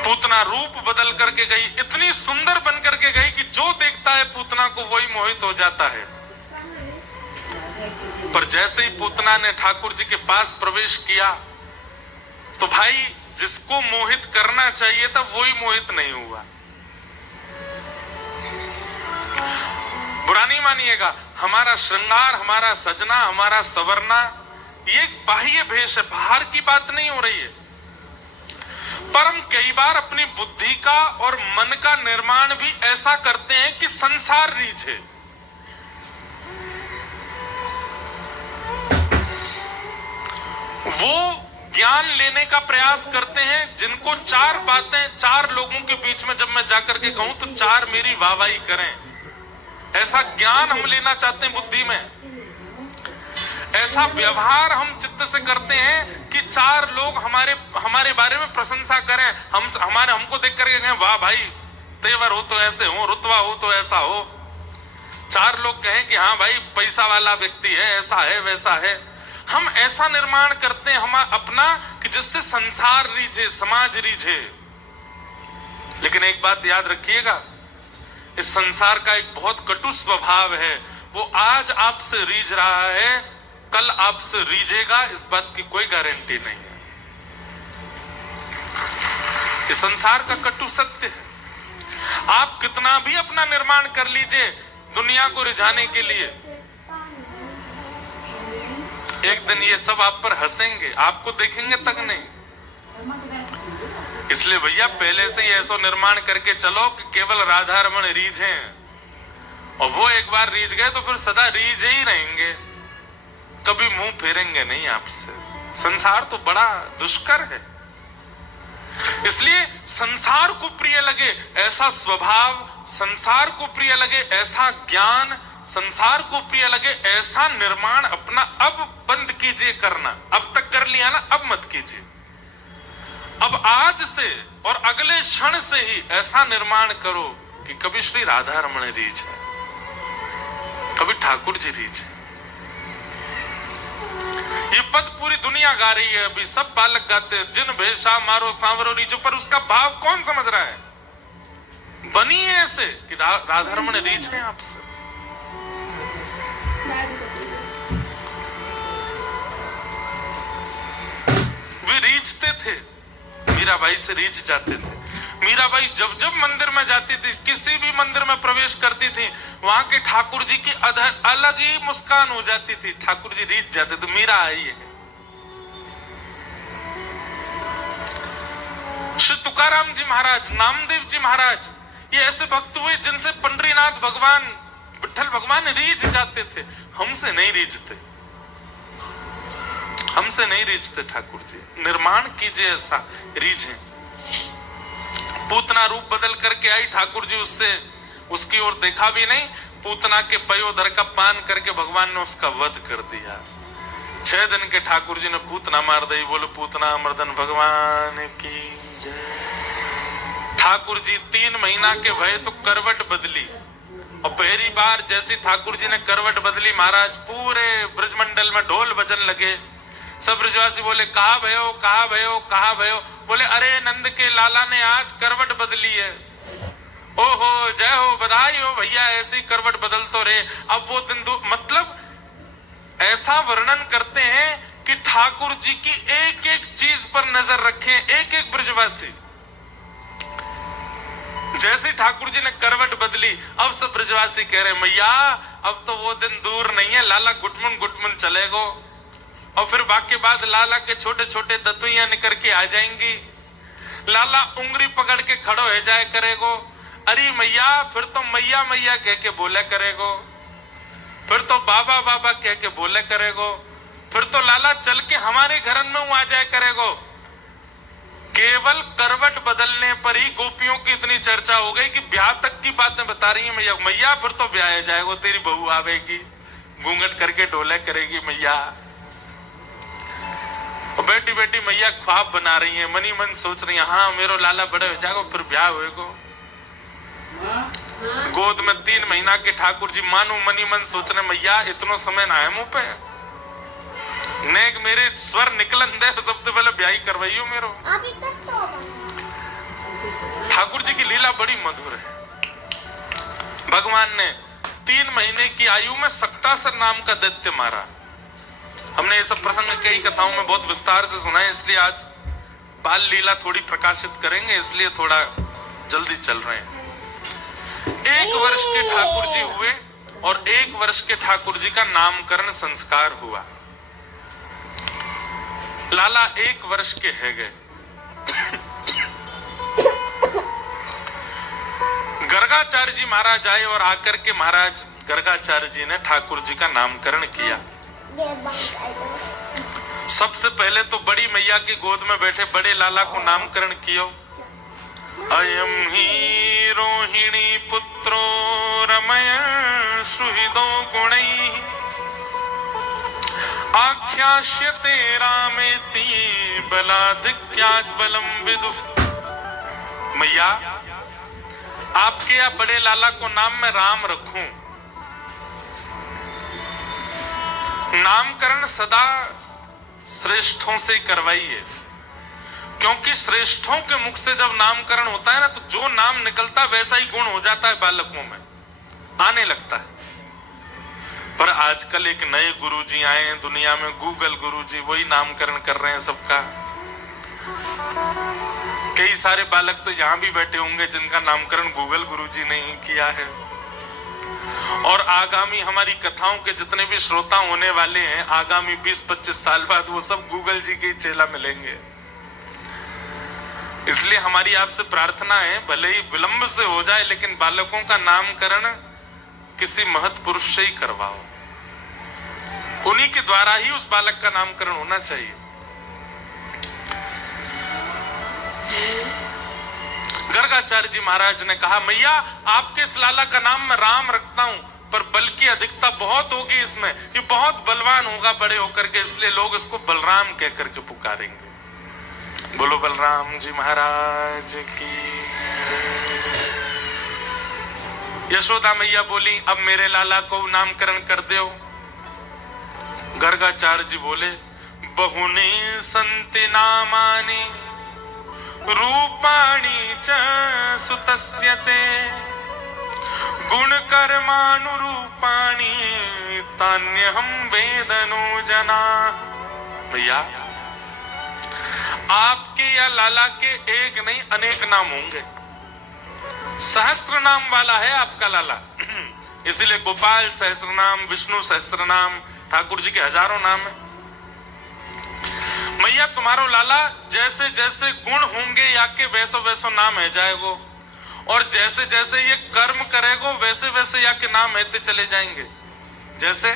पूतना रूप बदल करके गई, इतनी सुंदर बन करके गई कि जो देखता है पूतना को वही मोहित हो जाता है। पर जैसे ही पूतना ने ठाकुर जी के पास प्रवेश किया तो भाई जिसको मोहित करना चाहिए था वही मोहित नहीं हुआ। बुरा नहीं मानिएगा, हमारा श्रृंगार, हमारा सजना, हमारा सवरना ये एक बाह्य भेष है, बाहर की बात नहीं हो रही है। पर हम कई बार अपनी बुद्धि का और मन का निर्माण भी ऐसा करते हैं कि संसार रीझे। वो ज्ञान लेने का प्रयास करते हैं जिनको चार बातें, चार लोगों के बीच में जब मैं जाकर के कहूं तो चार मेरी वाहवाही करें। ऐसा ज्ञान हम लेना चाहते हैं बुद्धि में। ऐसा व्यवहार हम चित्त से करते हैं कि चार लोग हमारे बारे में प्रशंसा करें, हमको देख करके कहें वाह भाई तेवर हो तो ऐसे हो, रुतबा हो तो ऐसा हो। चार लोग कहें कि हाँ भाई पैसा वाला व्यक्ति है, ऐसा है वैसा है। हम ऐसा निर्माण करते हैं हम अपना कि जिससे संसार रीझे, समाज रीझे। लेकिन एक बात याद रखिएगा, इस संसार का एक बहुत कटु स्वभाव है। वो आज आपसे रीझ रहा है, कल आपसे रीझेगा, इस बात की कोई गारंटी नहीं है। इस संसार का कटु सत्य है। आप कितना भी अपना निर्माण कर लीजिए दुनिया को रिझाने के लिए, एक दिन ये सब आप पर हंसेंगे, आपको देखेंगे तक नहीं। इसलिए भैया पहले से ही ऐसा निर्माण करके चलो कि केवल राधा रमन रीझे, और वो एक बार रीझ गए तो फिर सदा रीझे ही रहेंगे, कभी मुंह फेरेंगे नहीं आपसे। संसार तो बड़ा दुष्कर है। इसलिए संसार को प्रिय लगे ऐसा स्वभाव, संसार को प्रिय लगे ऐसा ज्ञान, संसार को प्रिय लगे ऐसा निर्माण अपना अब बंद कीजिए करना। अब तक कर लिया ना, अब मत कीजिए। अब आज से और अगले क्षण से ही ऐसा निर्माण करो कि कभी श्री राधा रमण रीझ है, कभी ठाकुर जी रीझ है। ये पद पूरी दुनिया गा रही है, अभी सब बालक गाते हैं, जिन भेषा मारो सांवरो रीझो, पर उसका भाव कौन समझ रहा है? बनी है ऐसे कि राधा रमण रीझ है आपसे। वे रीझते थे, मीराबाई से रीझ जाते थे। मीराबाई जब जब मंदिर में जाती थी, किसी भी मंदिर में प्रवेश करती थी, वहां के ठाकुर जी की अलग ही मुस्कान हो जाती थी। ठाकुर जी रीझ जाते थे, मीरा आई है। श्री तुकाराम जी महाराज, नामदेव जी महाराज, ये ऐसे भक्त हुए जिनसे पंडरीनाथ भगवान, विठ्ठल भगवान रीझ जाते थे। हमसे नहीं रीझते, हमसे नहीं रीझते ठाकुर जी। निर्माण कीजिए ऐसा रीझे। पूतना रूप बदल करके आई, ठाकुर जी उसकी ओर देखा भी नहीं। पूतना के पयोधर का पान करके भगवान ने उसका वध कर दिया। 6 दिन के ठाकुर जी ने पूतना मार दी। बोलो पूतना अमरदन भगवान की जय। ठाकुर जी 3 महीना के भय तो करवट बदली, और पहली बार जैसी ठाकुर जी ने करवट बदली महाराज, पूरे ब्रजमंडल में ढोल बजन लगे। सब ब्रजवासी बोले कहा भयो, कहा भयो, कहा भयो। बोले अरे नंद के लाला ने आज करवट बदली है। ओहो जय हो, बधाई हो भैया, ऐसी करवट बदल तो रहे। अब वो दिन मतलब ऐसा वर्णन करते हैं कि ठाकुर जी की एक एक चीज पर नजर रखें एक एक ब्रजवासी। जैसे ठाकुर जी ने करवट बदली, अब सब ब्रजवासी कह रहे मैया अब तो वो दिन दूर नहीं है, लाला गुटमुन गुटमुन चलेगो। और फिर वाक्य बाद लाला के छोटे छोटे दतुइयां निकल के आ जाएंगी। लाला उंगली पकड़ के खड़ो हो जाए करेगो। अरे मैया फिर तो मैया मैया कह के बोले करेगो, फिर तो बाबा बाबा कह के बोले करेगो, फिर तो लाला चल के हमारे घर में आ जाए करेगो। केवल करवट बदलने पर ही गोपियों की इतनी चर्चा हो गई कि ब्याह तक की बातें बता रही है मैया। मैया फिर तो ब्याह जाएगा, तेरी बहू आवेगी, घूंघट करके डोले करेगी मैया। और बेटी बेटी मैया ख्वाब बना रही है, मनी मन सोच रही है हाँ मेरो लाला बड़े हो जाएगा फिर ब्याह होएगो। गोद में 3 महीना के ठाकुर जी मानो मनी मन सोच रहे मैया इतनो समय ना है मुंह पे, नेक मेरे स्वर निकलन दे, सबसे पहले ब्याह करवाइयो मेरो। ठाकुर जी की लीला बड़ी मधुर है। भगवान ने 3 महीने की आयु में सक्टासुर नाम का दैत्य मारा। हमने ये सब प्रसंग कई कथाओं में बहुत विस्तार से सुना है, इसलिए आज बाल लीला थोड़ी प्रकाशित करेंगे, इसलिए थोड़ा जल्दी चल रहे हैं। 1 वर्ष के ठाकुर जी हुए और 1 वर्ष के ठाकुर जी का नामकरण संस्कार हुआ। लाला 1 वर्ष के है गए। गर्गाचार्य जी महाराज आए और आकर के महाराज गर्गाचार्य जी ने ठाकुर जी का नामकरण किया। सबसे पहले तो बड़ी मैया की गोद में बैठे बड़े लाला को नामकरण किया। अयम ही रोहिणी पुत्रो रमय सुहृदो गुणैः आख्यास्यते रामेति बलाधिक्यात् बलम विदुः। मैया आपके या बड़े लाला को नाम मैं राम रखूं। नामकरण सदा श्रेष्ठों से करवाइए, क्योंकि श्रेष्ठों के मुख से जब नामकरण होता है ना तो जो नाम निकलता है वैसा ही गुण हो जाता है, बालकों में आने लगता है। पर आजकल एक नए गुरुजी आए हैं दुनिया में, गूगल गुरुजी, वही नामकरण कर रहे हैं सबका। कई सारे बालक तो यहां भी बैठे होंगे जिनका नामकरण गूगल गुरुजी ने ही किया है। और आगामी हमारी कथाओं के जितने भी श्रोता होने वाले हैं, आगामी 20-25 साल बाद वो सब गूगल जी के ही चेला मिलेंगे। इसलिए हमारी आपसे प्रार्थना है, भले ही विलंब से हो जाए लेकिन बालकों का नामकरण किसी महत् पुरुष से ही करवाओ, उन्हीं के द्वारा ही उस बालक का नामकरण होना चाहिए। गर्गाचार्य जी महाराज ने कहा मैया आपके इस लाला का नाम मैं राम रखता हूं, पर बल की अधिकता बहुत होगी इसमें, ये बहुत बलवान होगा बड़े होकर के, इसलिए लोग इसको बलराम कह करके पुकारेंगे। बोलो बलराम जी महाराज की। यशोदा मैया बोली अब मेरे लाला को नामकरण कर दो। गर्गाचार्य जी बोले बहुनी संति नामानि रूपाणि च सुतस्य च गुण कर्मानुरूपाणि तान्यहं वेदनो जना। भैया आपके या लाला के एक नहीं अनेक नाम होंगे, सहस्त्र नाम वाला है आपका लाला, इसीलिए गोपाल सहस्त्र नाम, विष्णु सहस्त्र नाम, ठाकुर जी के हजारों नाम है। मैया तुम्हारो लाला जैसे जैसे गुण होंगे या के वैसो वैसो नाम है जाएगो, और जैसे जैसे ये कर्म करेगो वैसे वैसे या के नाम है चले जाएंगे। जैसे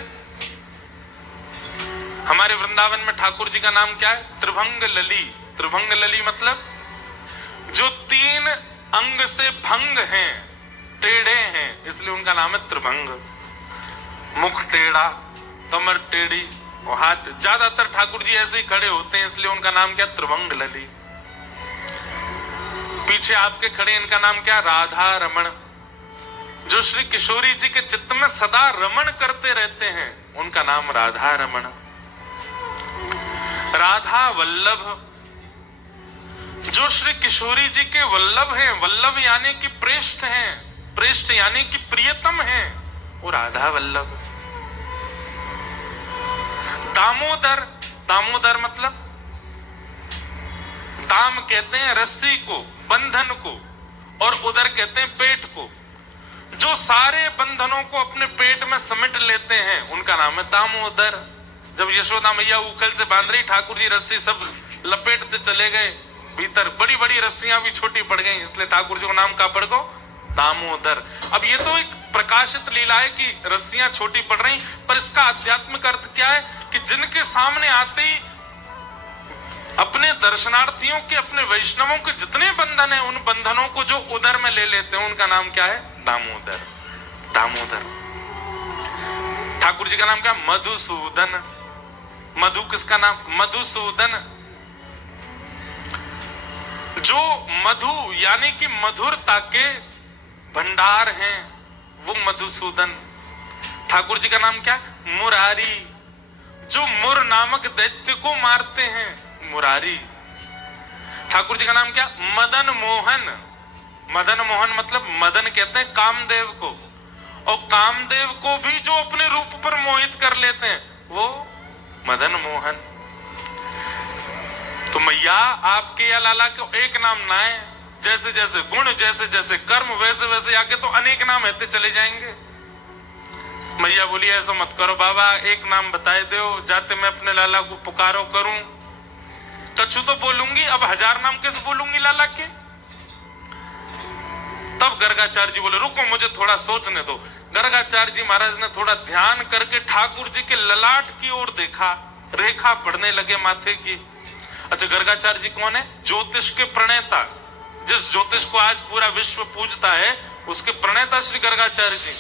हमारे वृंदावन में ठाकुर जी का नाम क्या है? त्रिभंग लली। त्रिभंग लली मतलब जो 3 अंग से भंग हैं, टेढ़े हैं, इसलिए उनका नाम है त्रिभंग। मुख टेढ़ा, कमर टेढ़ी और हाथ, ज्यादातर ठाकुर जी ऐसे ही खड़े होते हैं, इसलिए उनका नाम क्या? त्रिभंग लली। पीछे आपके खड़े इनका नाम क्या? राधा रमण। जो श्री किशोरी जी के चित्त में सदा रमण करते रहते हैं, उनका नाम राधा रमण। राधा वल्लभ, जो श्री किशोरी जी के वल्लभ हैं, वल्लभ यानी कि प्रेष्ठ हैं, प्रेष्ठ यानी कि प्रियतम हैं, वो राधा वल्लभ। दामोदर, दामोदर मतलब दाम कहते हैं रस्सी को, बंधन को, और उदर कहते हैं पेट को। जो सारे बंधनों को अपने पेट में समेट लेते हैं, उनका नाम है दामोदर। जब यशोदा मैया उखल से बांध रही, ठाकुर जी रस्सी सब लपेटते चले गए भीतर, बड़ी बड़ी रस्सियां भी छोटी पड़ गई, इसलिए ठाकुर जी को नाम का पड़ गो दामोदर। अब ये तो एक प्रकाशित लीला है कि रस्सियां छोटी पड़ रही, पर इसका आध्यात्मिक अर्थ क्या है कि जिनके सामने आते ही अपने दर्शनार्थियों के, अपने वैष्णवों के जितने बंधन हैं, उन बंधनों को जो उदर में ले लेते हैं, उनका नाम क्या है? दामोदर। दामोदर। ठाकुर जी का नाम क्या? मधुसूदन। मधु किसका नाम? मधुसूदन। जो मधु यानी कि मधुरता के भंडार हैं, वो मधुसूदन। ठाकुर जी का नाम क्या? मुरारी। जो मुर नामक दैत्य को मारते हैं, मुरारी। ठाकुर जी का नाम क्या? मदन मोहन। मदन मोहन मतलब मदन कहते हैं कामदेव को, और कामदेव को भी जो अपने रूप पर मोहित कर लेते हैं, वो मदन मोहन। तो मैया आपके या लाला को एक नाम ना है, जैसे जैसे गुण, जैसे जैसे कर्म, वैसे वैसे आगे तो अनेक नाम रहते चले जाएंगे। मैया बोली ऐसा मत करो बाबा, एक नाम बताए दो, जाते मैं अपने लाला को पुकारो करूं। कछु तो बोलूंगी, अब 1000 नाम कैसे बोलूंगी लाला के? तब गर्गाचार्य जी बोले रुको, मुझे थोड़ा सोचने दो। गर्गाचार्य जी महाराज ने थोड़ा ध्यान करके ठाकुर जी के ललाट की ओर देखा, रेखा पढ़ने लगे माथे की। अच्छा, गर्गाचार्य जी कौन है? ज्योतिष के प्रणेता। जिस ज्योतिष को आज पूरा विश्व पूजता है, उसके प्रणेता श्री गर्गाचार्य जी।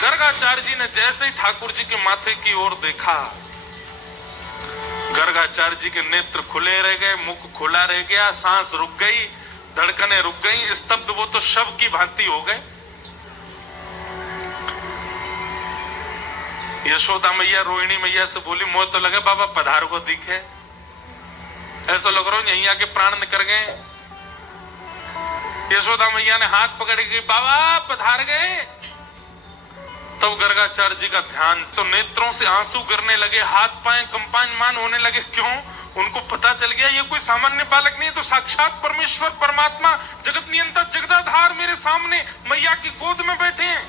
गर्गाचार्य जी ने जैसे ही ठाकुर जी के माथे की ओर देखा, गर्गाचार्य जी के नेत्र खुले रह गए, मुख खुला रह गया, सांस रुक गई, धड़कनें रुक गई, स्तब्ध, वो तो शव की भांति हो गए। यशोदा मैया रोहिणी मैया से बोली, मोह तो लगे बाबा पधार को दिखे, ऐसा लग रहा यहीं आके प्राण निकल गए। यशोदा मैया ने हाथ पकड़ के बाबा पधार गए। तब गर्गाचार्य जी का ध्यान, तो नेत्रों से आंसू गिरने लगे, हाथ पांव कंपायमान होने लगे। क्यों? उनको पता चल गया ये कोई सामान्य बालक नहीं, तो साक्षात परमेश्वर परमात्मा जगत नियंता जगदाधार मेरे सामने मैया की गोद में बैठे हैं।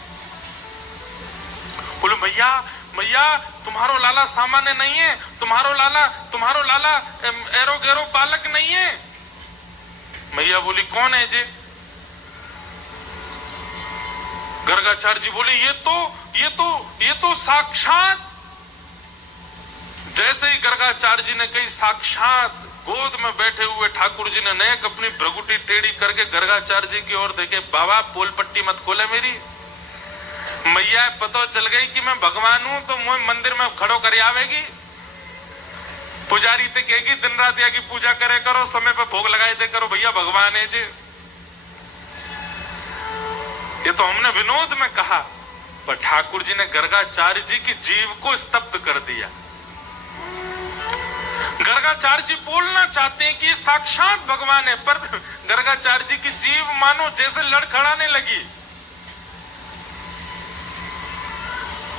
बोले मैया मैया तुम्हारो लाला सामान्य नहीं है, तुम्हारो लाला एरो गैरो बालक नहीं है। मैया बोली कौन है जी? गर्गाचार्य जी बोले ये तो साक्षात। जैसे ही गर्गाचार्य जी ने कही साक्षात, गोद में बैठे हुए ठाकुर जी ने नेक अपनी भ्रगुटी टेढ़ी करके गर्गाचार्य जी की ओर देखे। बाबा पोल पट्टी मत खोले मेरी। मैया पता चल गई कि मैं भगवान हूं, तो मुझे मंदिर में खड़ो कर आवेगी। पुजारी ते कहेगी दिन रात या की पूजा करे करो, समय पे भोग लगाए दे करो, भैया भगवान है जी। ये तो हमने विनोद में कहा, पर ठाकुर जी ने गर्गाचार्य जी की जीव को स्तब्ध कर दिया। गर्गाचार्य जी बोलना चाहते हैं कि ये साक्षात भगवान है, पर गर्गाचार्य जी की जीव मानो जैसे लड़खड़ाने लगी।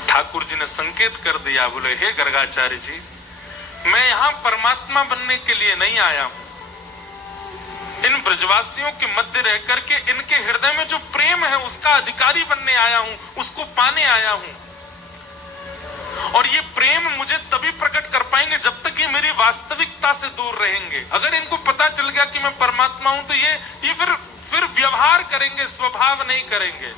ठाकुर जी ने संकेत कर दिया, बोले हे गर्गाचार्य जी, मैं यहां परमात्मा बनने के लिए नहीं आया हूं। इन ब्रजवासियों के मध्य रह करके इनके हृदय में जो प्रेम है उसका अधिकारी बनने आया हूं, उसको पाने आया हूं। और ये प्रेम मुझे तभी प्रकट कर पाएंगे जब तक ये मेरी वास्तविकता से दूर रहेंगे। अगर इनको पता चल गया कि मैं परमात्मा हूं, तो ये फिर व्यवहार करेंगे, स्वभाव नहीं करेंगे।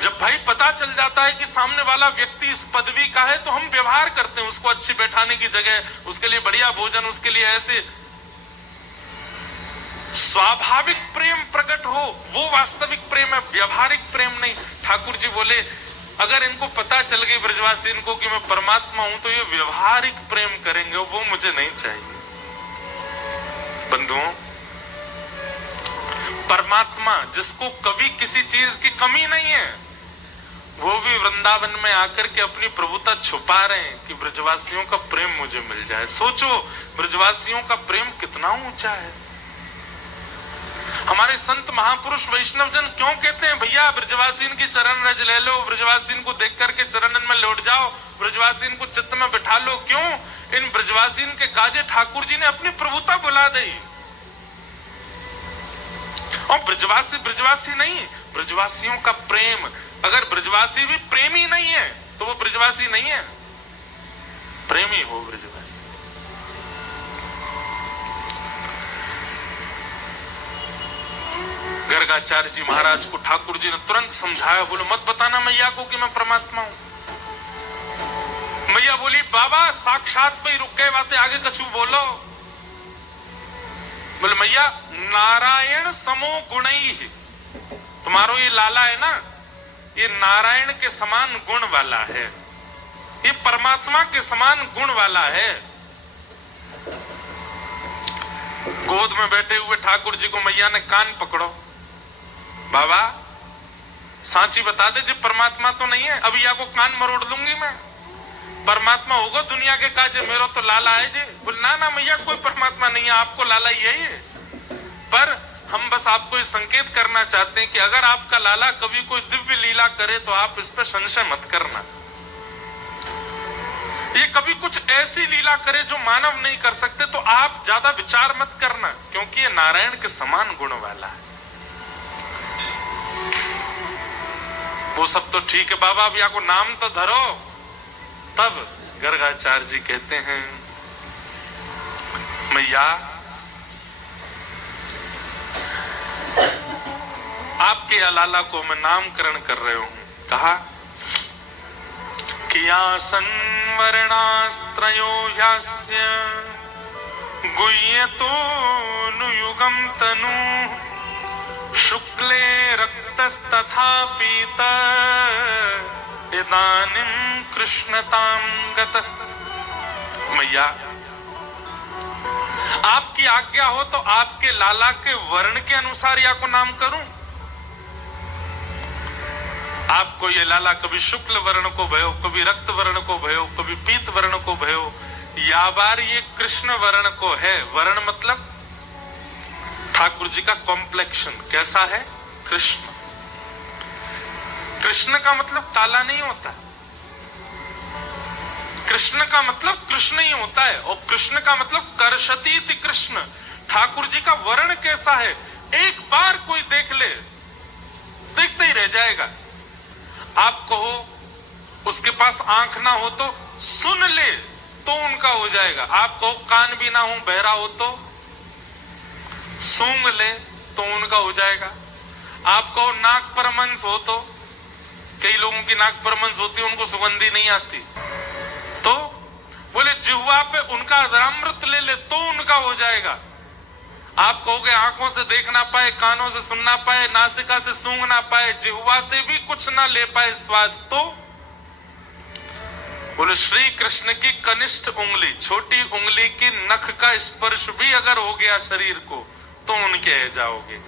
जब भाई पता चल जाता है कि सामने वाला व्यक्ति इस पदवी का है, तो हम व्यवहार करते हैं, उसको अच्छी बैठाने की जगह, उसके लिए बढ़िया भोजन, उसके लिए ऐसे स्वाभाविक प्रेम प्रकट हो, वो वास्तविक प्रेम है, व्यवहारिक प्रेम नहीं। ठाकुर जी बोले अगर इनको पता चल गई ब्रजवासी इनको कि मैं परमात्मा हूं, तो ये व्यवहारिक प्रेम करेंगे, वो मुझे नहीं चाहिए। बंधुओं, परमात्मा जिसको कभी किसी चीज की कमी नहीं है, वो भी वृंदावन में आकर के अपनी प्रभुता छुपा रहे हैं कि ब्रजवासियों का प्रेम मुझे मिल जाए। सोचो ब्रजवासियों का प्रेम कितना ऊंचा है। हमारे संत महापुरुष वैष्णव जन क्यों कहते हैं भैया ब्रजवासीन की चरण रज ले लो, ब्रजवासीन को देख करके चरणन में लौट जाओ, ब्रजवासीन को चित्त में बिठा लो। क्यों? इन ब्रजवासीन के काजे ठाकुर जी ने अपनी प्रभुता बुला दी। और ब्रजवासी ब्रजवासी नहीं, ब्रजवासियों का प्रेम। अगर ब्रजवासी भी प्रेमी नहीं है तो वो ब्रजवासी नहीं है। प्रेमी हो ब्रजवासी। गर्गाचार्य जी महाराज को ठाकुर जी ने तुरंत समझाया, बोलो मत बताना मैया को कि मैं परमात्मा हूं। मैया बोली बाबा साक्षात पे रुक गए, बातें आगे कछु बोलो। बोले मैया नारायण समो गुणई, तुम्हारो ये लाला है ना, ये नारायण के समान गुण वाला है, ये परमात्मा के समान गुण वाला है। गोद में बैठे हुए ठाकुर जी को मैया ने कान पकड़ो, बाबा सांची बता दे जी परमात्मा तो नहीं है, अभी या को कान मरोड़ दूंगी मैं। परमात्मा होगा दुनिया के काजे, मेरा तो लाला है जी। बोल ना ना मैया कोई परमात्मा नहीं है, आपको लाला ही है ये। पर हम बस आपको ये संकेत करना चाहते हैं कि अगर आपका लाला कभी कोई दिव्य लीला करे तो आप इस पर संशय मत करना। ये कभी कुछ ऐसी लीला करे जो मानव नहीं कर सकते तो आप ज्यादा विचार मत करना, क्योंकि ये नारायण के समान गुण वाला है। वो सब तो ठीक है बाबा, अब या को नाम तो धरो। तब गर्गाचार्य जी कहते हैं मैया आपके लाला को मैं नामकरण कर रहे हूं। कहा कि आसन वर्णास्त्रयो यास्य गुह्यतो नुयुगम तनु शुक्ले रक्तस्तथा पीत इदानीं कृष्णतां गत। मैया आपकी आज्ञा हो तो आपके लाला के वर्ण के अनुसार या को नाम करूं। आपको ये लाला कभी शुक्ल वर्ण को भयो, कभी रक्त वर्ण को भयो, कभी पीत वर्ण को भयो, या बार ये कृष्ण वर्ण को है। वर्ण मतलब ठाकुर जी का कॉम्प्लेक्शन कैसा है, कृष्ण। कृष्ण का मतलब काला नहीं होता, कृष्ण का मतलब कृष्ण ही होता है। और कृष्ण का मतलब कर्षतीति कृष्ण। ठाकुर जी का वर्ण कैसा है, एक बार कोई देख ले देखते ही रह जाएगा। आप कहो उसके पास आंख ना हो तो सुन ले तो उनका हो जाएगा। आप कहो कान भी ना हो बहरा हो तो सूंघ ले तो उनका हो जाएगा। आप कहो नाक पर मंस हो तो, कई लोगों की नाक पर मंस होती है उनको सुगंधी नहीं आती, तो बोले जिह्वा पे उनका अमृत ले ले तो उनका हो जाएगा। आप कहोगे आंखों से देख ना पाए, कानों से सुन ना पाए, नासिका से सूंघ ना पाए, जिह्वा से भी कुछ ना ले पाए स्वाद, तो बोले श्री कृष्ण की कनिष्ठ उंगली, छोटी उंगली की नख का स्पर्श भी अगर हो गया शरीर को तो उनके है जाओगे।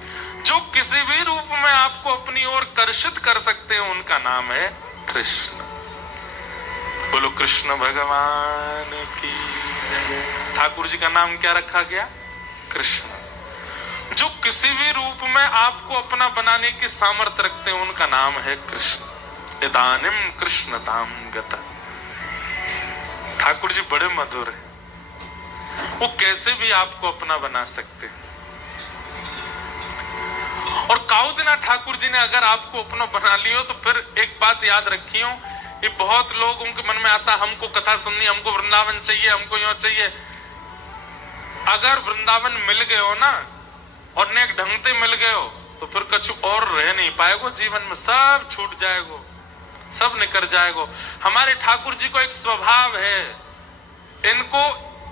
जो किसी भी रूप में आपको अपनी ओर कर्षित कर सकते हैं उनका नाम है कृष्ण। बोलो कृष्ण भगवान की जय। ठाकुर जी का नाम क्या रखा गया, कृष्ण। जो किसी भी रूप में आपको अपना बनाने की सामर्थ्य रखते हैं उनका नाम है कृष्ण। इदानीम कृष्णताम गता। ठाकुर जी बड़े मधुर है, वो कैसे भी आपको अपना बना सकते हैं। और काउदिना ठाकुर जी ने अगर आपको अपना बना लियो तो फिर एक बात याद रखियो, ये बहुत लोगों के मन में आता हमको कथा सुननी, हमको वृंदावन चाहिए, हमको यो चाहिए। अगर वृंदावन मिल गए हो ना और नेक ढंगते मिल गए हो तो फिर कुछ और रह नहीं पाएगो जीवन में, सब छूट जाएगो, सब निकल जाएगो। हमारे ठाकुर जी को एक स्वभाव है, इनको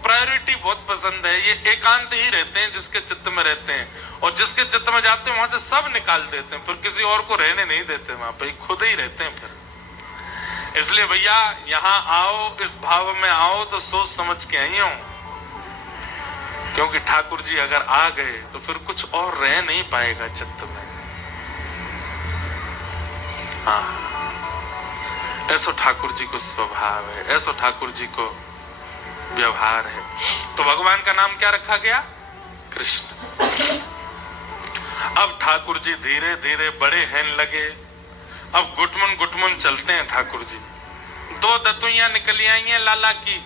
प्रायोरिटी बहुत पसंद है। ये एकांत ही रहते हैं जिसके चित्त में रहते हैं, और जिसके चित्त में जाते हैं वहां से सब निकाल देते हैं, फिर किसी और को रहने नहीं देते, वहां पे खुद ही रहते हैं फिर। इसलिए भैया यहाँ आओ, इस भाव में आओ तो सोच समझ के आई हो, क्योंकि ठाकुर जी अगर आ गए तो फिर कुछ और रह नहीं पाएगा चित्त में। हाँ, ऐसा ठाकुर जी को स्वभाव है, ऐसा ठाकुर जी को व्यवहार है। तो भगवान का नाम क्या रखा गया? कृष्ण। अब ठाकुर जी धीरे धीरे बड़े हैं लगे, अब गुटमुन गुटमुन चलते हैं ठाकुर जी। 2 दतुइयां निकली आई हैं लाला की,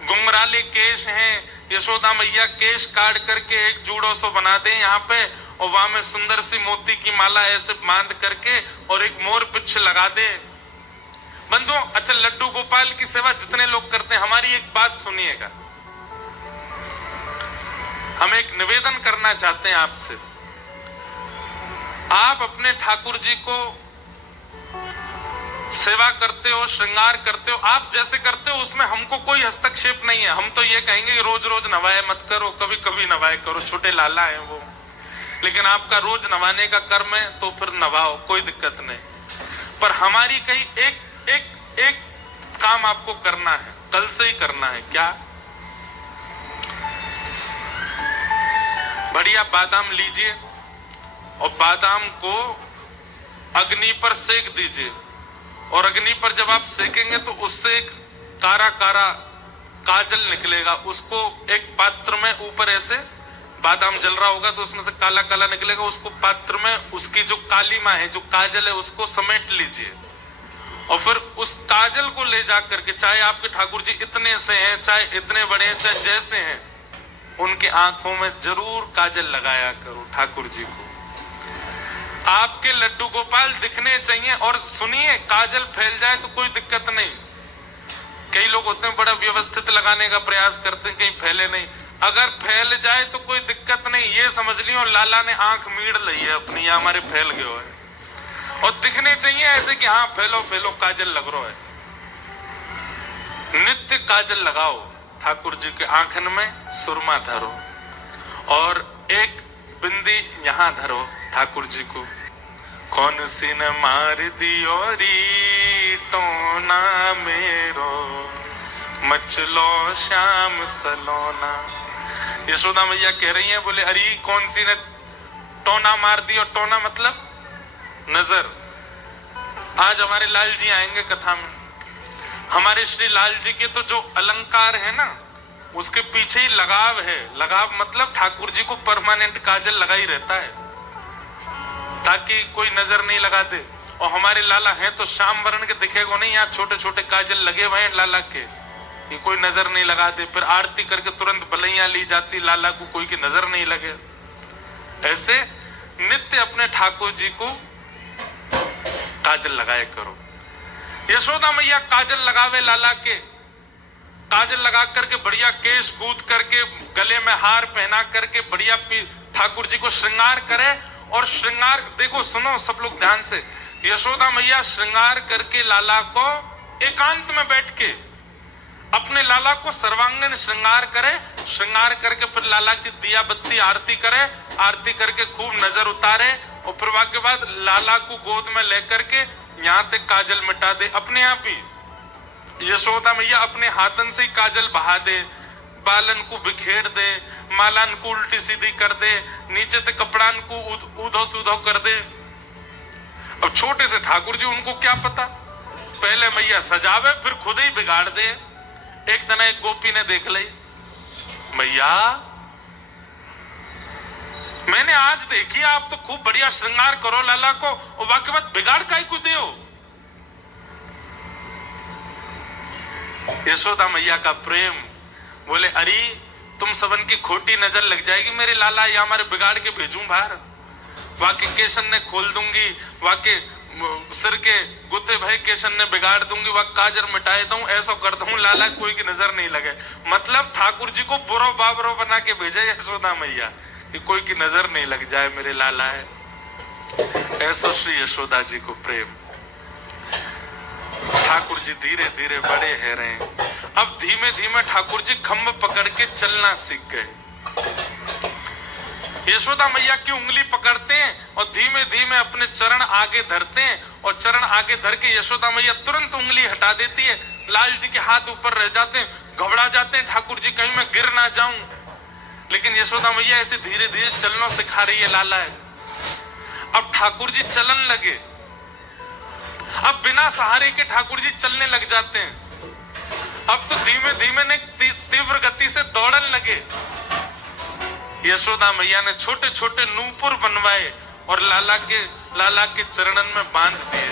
गुंगराले केश हैं। यशोदा मैया केश काट करके एक जूड़ो सो बना दे यहाँ पे, और वहां में सुंदर सी मोती की माला ऐसे बांध करके और एक मोर पिछ लगा दे। बंधुओं, अच्छा लड्डू गोपाल की सेवा जितने लोग करते हैं, हमारी एक बात सुनिएगा, हम एक निवेदन करना चाहते हैं आपसे। आप अपने ठाकुर जी को सेवा करते हो, श्रृंगार करते हो, आप जैसे करते हो उसमें हमको कोई हस्तक्षेप नहीं है। हम तो ये कहेंगे कि रोज रोज नवाए मत करो, कभी कभी नवाए करो, छोटे लाला है वो। लेकिन आपका रोज नवाने का कर्म है तो फिर नवाओ, कोई दिक्कत नहीं। पर हमारी कहीं एक काम आपको करना है, कल से ही करना है। क्या? बढ़िया बादाम लीजिए और बादाम को अग्नि पर सेक दीजिए, और अग्नि पर जब आप सेकेंगे तो उससे एक कारा कारा काजल निकलेगा। उसको एक पात्र में ऊपर ऐसे बादाम जल रहा होगा तो उसमें से काला काला निकलेगा। उसको पात्र में उसकी जो काली माँ है, जो काजल है, उसको समेट लीजिए, और फिर उस काजल को ले जा करके, चाहे आपके ठाकुर जी इतने से हैं, चाहे इतने बड़े हैं, चाहे जैसे हैं, उनके आंखों में जरूर काजल लगाया करो ठाकुर जी को। आपके लड्डू गोपाल दिखने चाहिए। और सुनिए, काजल फैल जाए तो कोई दिक्कत नहीं। कई लोग होते हैं बड़ा व्यवस्थित लगाने का प्रयास करते हैं, कहीं फैले नहीं। अगर फैल जाए तो कोई दिक्कत नहीं, ये समझ लियो लाला ने आंख मीड़ ली है अपनी, या हमारे फैल गए है। और दिखने चाहिए ऐसे कि हाँ फैलो फैलो, काजल लग रहा है। नित्य काजल लगाओ ठाकुर जी के आंखन में, सुरमा धरो और एक बिंदी यहां धरो ठाकुर जी को। कौन सी न मार दियो री टोना मेरो, मचलो श्याम सलोना। यशोदा मैया कह रही हैं, बोले अरे कौन सी ने टोना मार दियो। टोना मतलब नजर। आज हमारे लाल जी आएंगे कथा में। हमारे श्री लाल जी के तो जो अलंकार है ना, उसके पीछे ही लगाव है। लगाव मतलब ठाकुर जी को परमानेंट काजल लगा ही रहता है ताकि कोई नजर नहीं लगा दे। और हमारे लाला हैं तो श्याम वर्ण के दिखेगा नहीं, यहाँ छोटे छोटे काजल लगे हुए हैं लाला के, ये कोई नजर नहीं लगा दे। फिर आरती करके तुरंत बलैया ली जाती लाला को, कोई की नजर नहीं लगे। ऐसे नित्य अपने ठाकुर जी को काजल लगाए करो। यशोदा मैया काजल लगावे लाला के, काजल लगा करके बढ़िया केश गूंथ करके, गले में हार पहना करके बढ़िया ठाकुर जी को श्रृंगार करे। और श्रृंगार देखो, सुनो सब लोग ध्यान से, यशोदा मैया श्रृंगार करके लाला को एकांत में बैठ के अपने लाला को सर्वांगीण श्रृंगार करे। श्रृंगार करके फिर लाला की दिया बत्ती आरती करे, आरती करके खूब नजर उतारे, और फिर के बाद लाला को गोद में लेकर के यहाँ तक काजल मिटा दे अपने आप ही। यशोदा मैया अपने हाथन से ही काजल बहा दे, बालन को बिखेर दे, मालान को उल्टी सीधी कर दे, नीचे से कपड़ान को ऊधो सूधो कर दे। अब छोटे से ठाकुर जी, उनको क्या पता, पहले मैया सजावे फिर खुद ही बिगाड़ दे। एक दिन एक गोपी ने देख ली, मैया मैंने आज देखी आप तो खूब बढ़िया श्रृंगार करो लाला को, और वाकई बात बिगाड़ काहे को दे हो। यशोदा मैया का प्रेम, बोले अरे तुम सबन की खोटी नजर लग जाएगी मेरे लाला, या हमारे बिगाड़ के भेजूं बाहर, वाके केशन ने खोल दूंगी, वाके सिर के गुत्ते भाई केशन ने बिगाड़ दूंगी, वह काजर मिटाए दूं, ऐसा कर दूं लाला कोई की नजर नहीं लगे। मतलब ठाकुर जी को बुरो बाबरो बना के भेजे यशोदा मैया कि कोई की नजर नहीं लग जाए मेरे लाला है। ऐसा श्री यशोदा जी को प्रेम। ठाकुर जी धीरे धीरे बड़े है रहे। अब धीमे धीमे ठाकुर जी खम्भ पकड़ के चलना सीख गए। यशोदा मैया की उंगली पकड़ते हैं और धीमे धीमे अपने चरण आगे धरते हैं, और चरण आगे धर के यशोदा मैया तुरंत उंगली हटा देती है। लाल जी के हाथ ऊपर रह जाते हैं, घबरा जाते हैं ठाकुर जी कहीं मैं गिर ना जाऊं। लेकिन यशोदा मैया ऐसे धीरे धीरे चलना सिखा रही है लाला है। अब ठाकुर जी चलन लगे, अब बिना सहारे के ठाकुर जी चलने लग जाते हैं। अब तो धीमे धीमे ने तीव्र गति से दौड़न लगे। यशोदा मैया ने छोटे छोटे नूपुर बनवाए और लाला के चरणन में बांध दिए।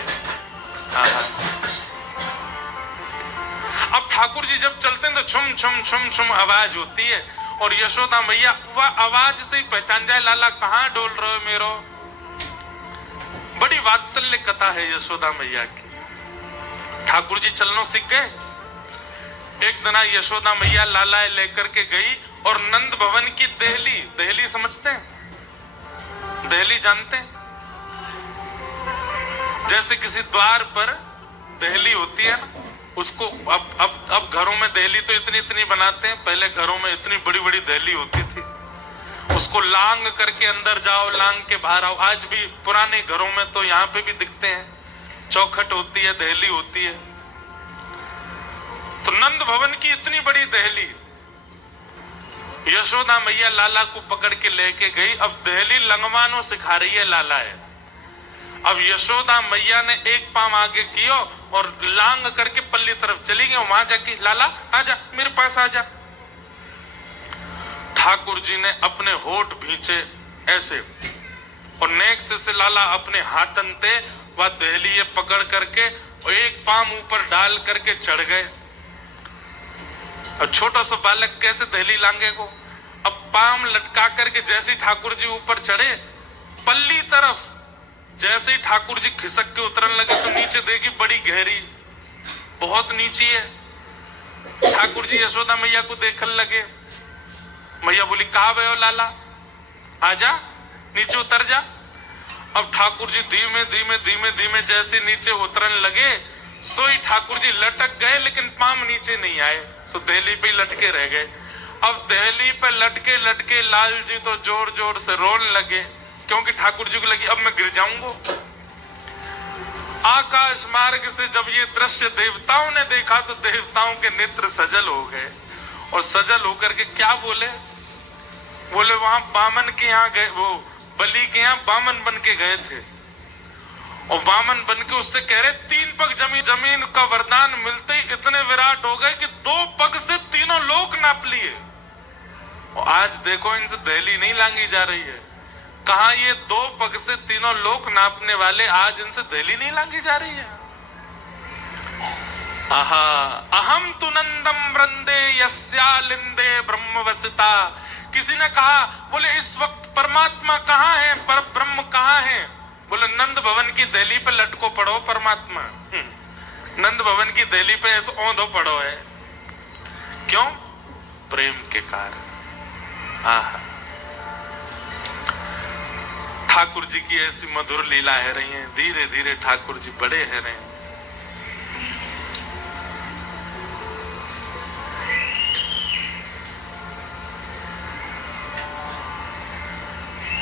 अब ठाकुर जी जब चलते हैं तो छुम छुम छुम छुम आवाज होती है और यशोदा मैया वह आवाज से ही पहचान जाए लाला कहां डोल रहे हो मेरो। बड़ी वात्सल्य कथा है यशोदा मैया की। ठाकुर जी चलना सीख गए। एक दिन यशोदा मैया लाला लेकर के गई और नंद भवन की दहली समझते हैं? दहली जानते हैं? जैसे किसी द्वार पर दहली होती है ना, उसको अब घरों में दहली तो इतनी इतनी बनाते हैं, पहले घरों में इतनी बड़ी बड़ी दहली होती थी। उसको लांग करके अंदर जाओ, लांग के बाहर आओ। आज भी पुराने घरों में तो यहाँ पे भी दिखते हैं, चौखट होती है, दहली होती है। तो नंद भवन की इतनी बड़ी दहली, यशोदा मैया लाला को पकड़ के लेके गई। अब दहली लंगवानो सिखा रही है लाला है। अब यशोदा मैया ने एक पांव आगे किया और लांग करके पल्ली तरफ चली गई। वहां जाके लाला आजा, मेरे पास आजा। ठाकुर जी ने अपने होठ भींचे ऐसे और नेक्स्ट से लाला अपने हाथन थे वह दहली पकड़ करके और एक पांव ऊपर डाल करके चढ़ गए। अब छोटा सा बालक कैसे दहली लांगे को। अब पांव लटका करके जैसे ठाकुर जी ऊपर चढ़े, पल्ली तरफ जैसे ही ठाकुर जी खिसक के उतरने लगे तो नीचे देखी बड़ी गहरी, बहुत नीची है। ठाकुर जी यशोदा मैया को देखने लगे। मैया बोली कहा गए हो लाला, आजा नीचे उतर जा। अब ठाकुर जी धीमे धीमे धीमे धीमे जैसे नीचे उतरने लगे, सोई ठाकुर जी लटक गए लेकिन पांव नीचे नहीं आए, तो दहली पे लटके रह गए। अब दहली पे लटके लटके लाल जी तो जोर जोर से रोने लगे, क्योंकि ठाकुर जी को लगी अब मैं गिर जाऊंगा। आकाश मार्ग से जब ये दृश्य देवताओं ने देखा तो देवताओं के नेत्र सजल हो गए और सजल होकर के क्या बोले, बोले वहां बामन के यहाँ गए, वो बलि के यहाँ बामन बन के गए थे और बामन बन के उससे कह रहे 3 पग जमीन का वरदान मिलते ही इतने विराट हो गए कि 2 पग से तीनों लोक नाप लिए। और आज देखो इनसे दहली नहीं लांगी जा रही है। कहा ये 2 पग से तीनों लोक नापने वाले, आज इनसे दहली नहीं लांगी जा रही है। आहा अहम तु नंदम वृंदे यस्यालिंदे ब्रह्मवसिता। किसी ने कहा, बोले इस वक्त परमात्मा कहाँ है, पर ब्रह्म कहाँ है? बोले नंद भवन की दहली पे लटको पड़ो परमात्मा। नंद भवन की दहली पे ऐसे औंधो पड़ो है। क्यों? प्रेम के कारण। आहा ठाकुर जी की ऐसी मधुर लीला है रही है। धीरे धीरे ठाकुर जी बड़े है रहे हैं।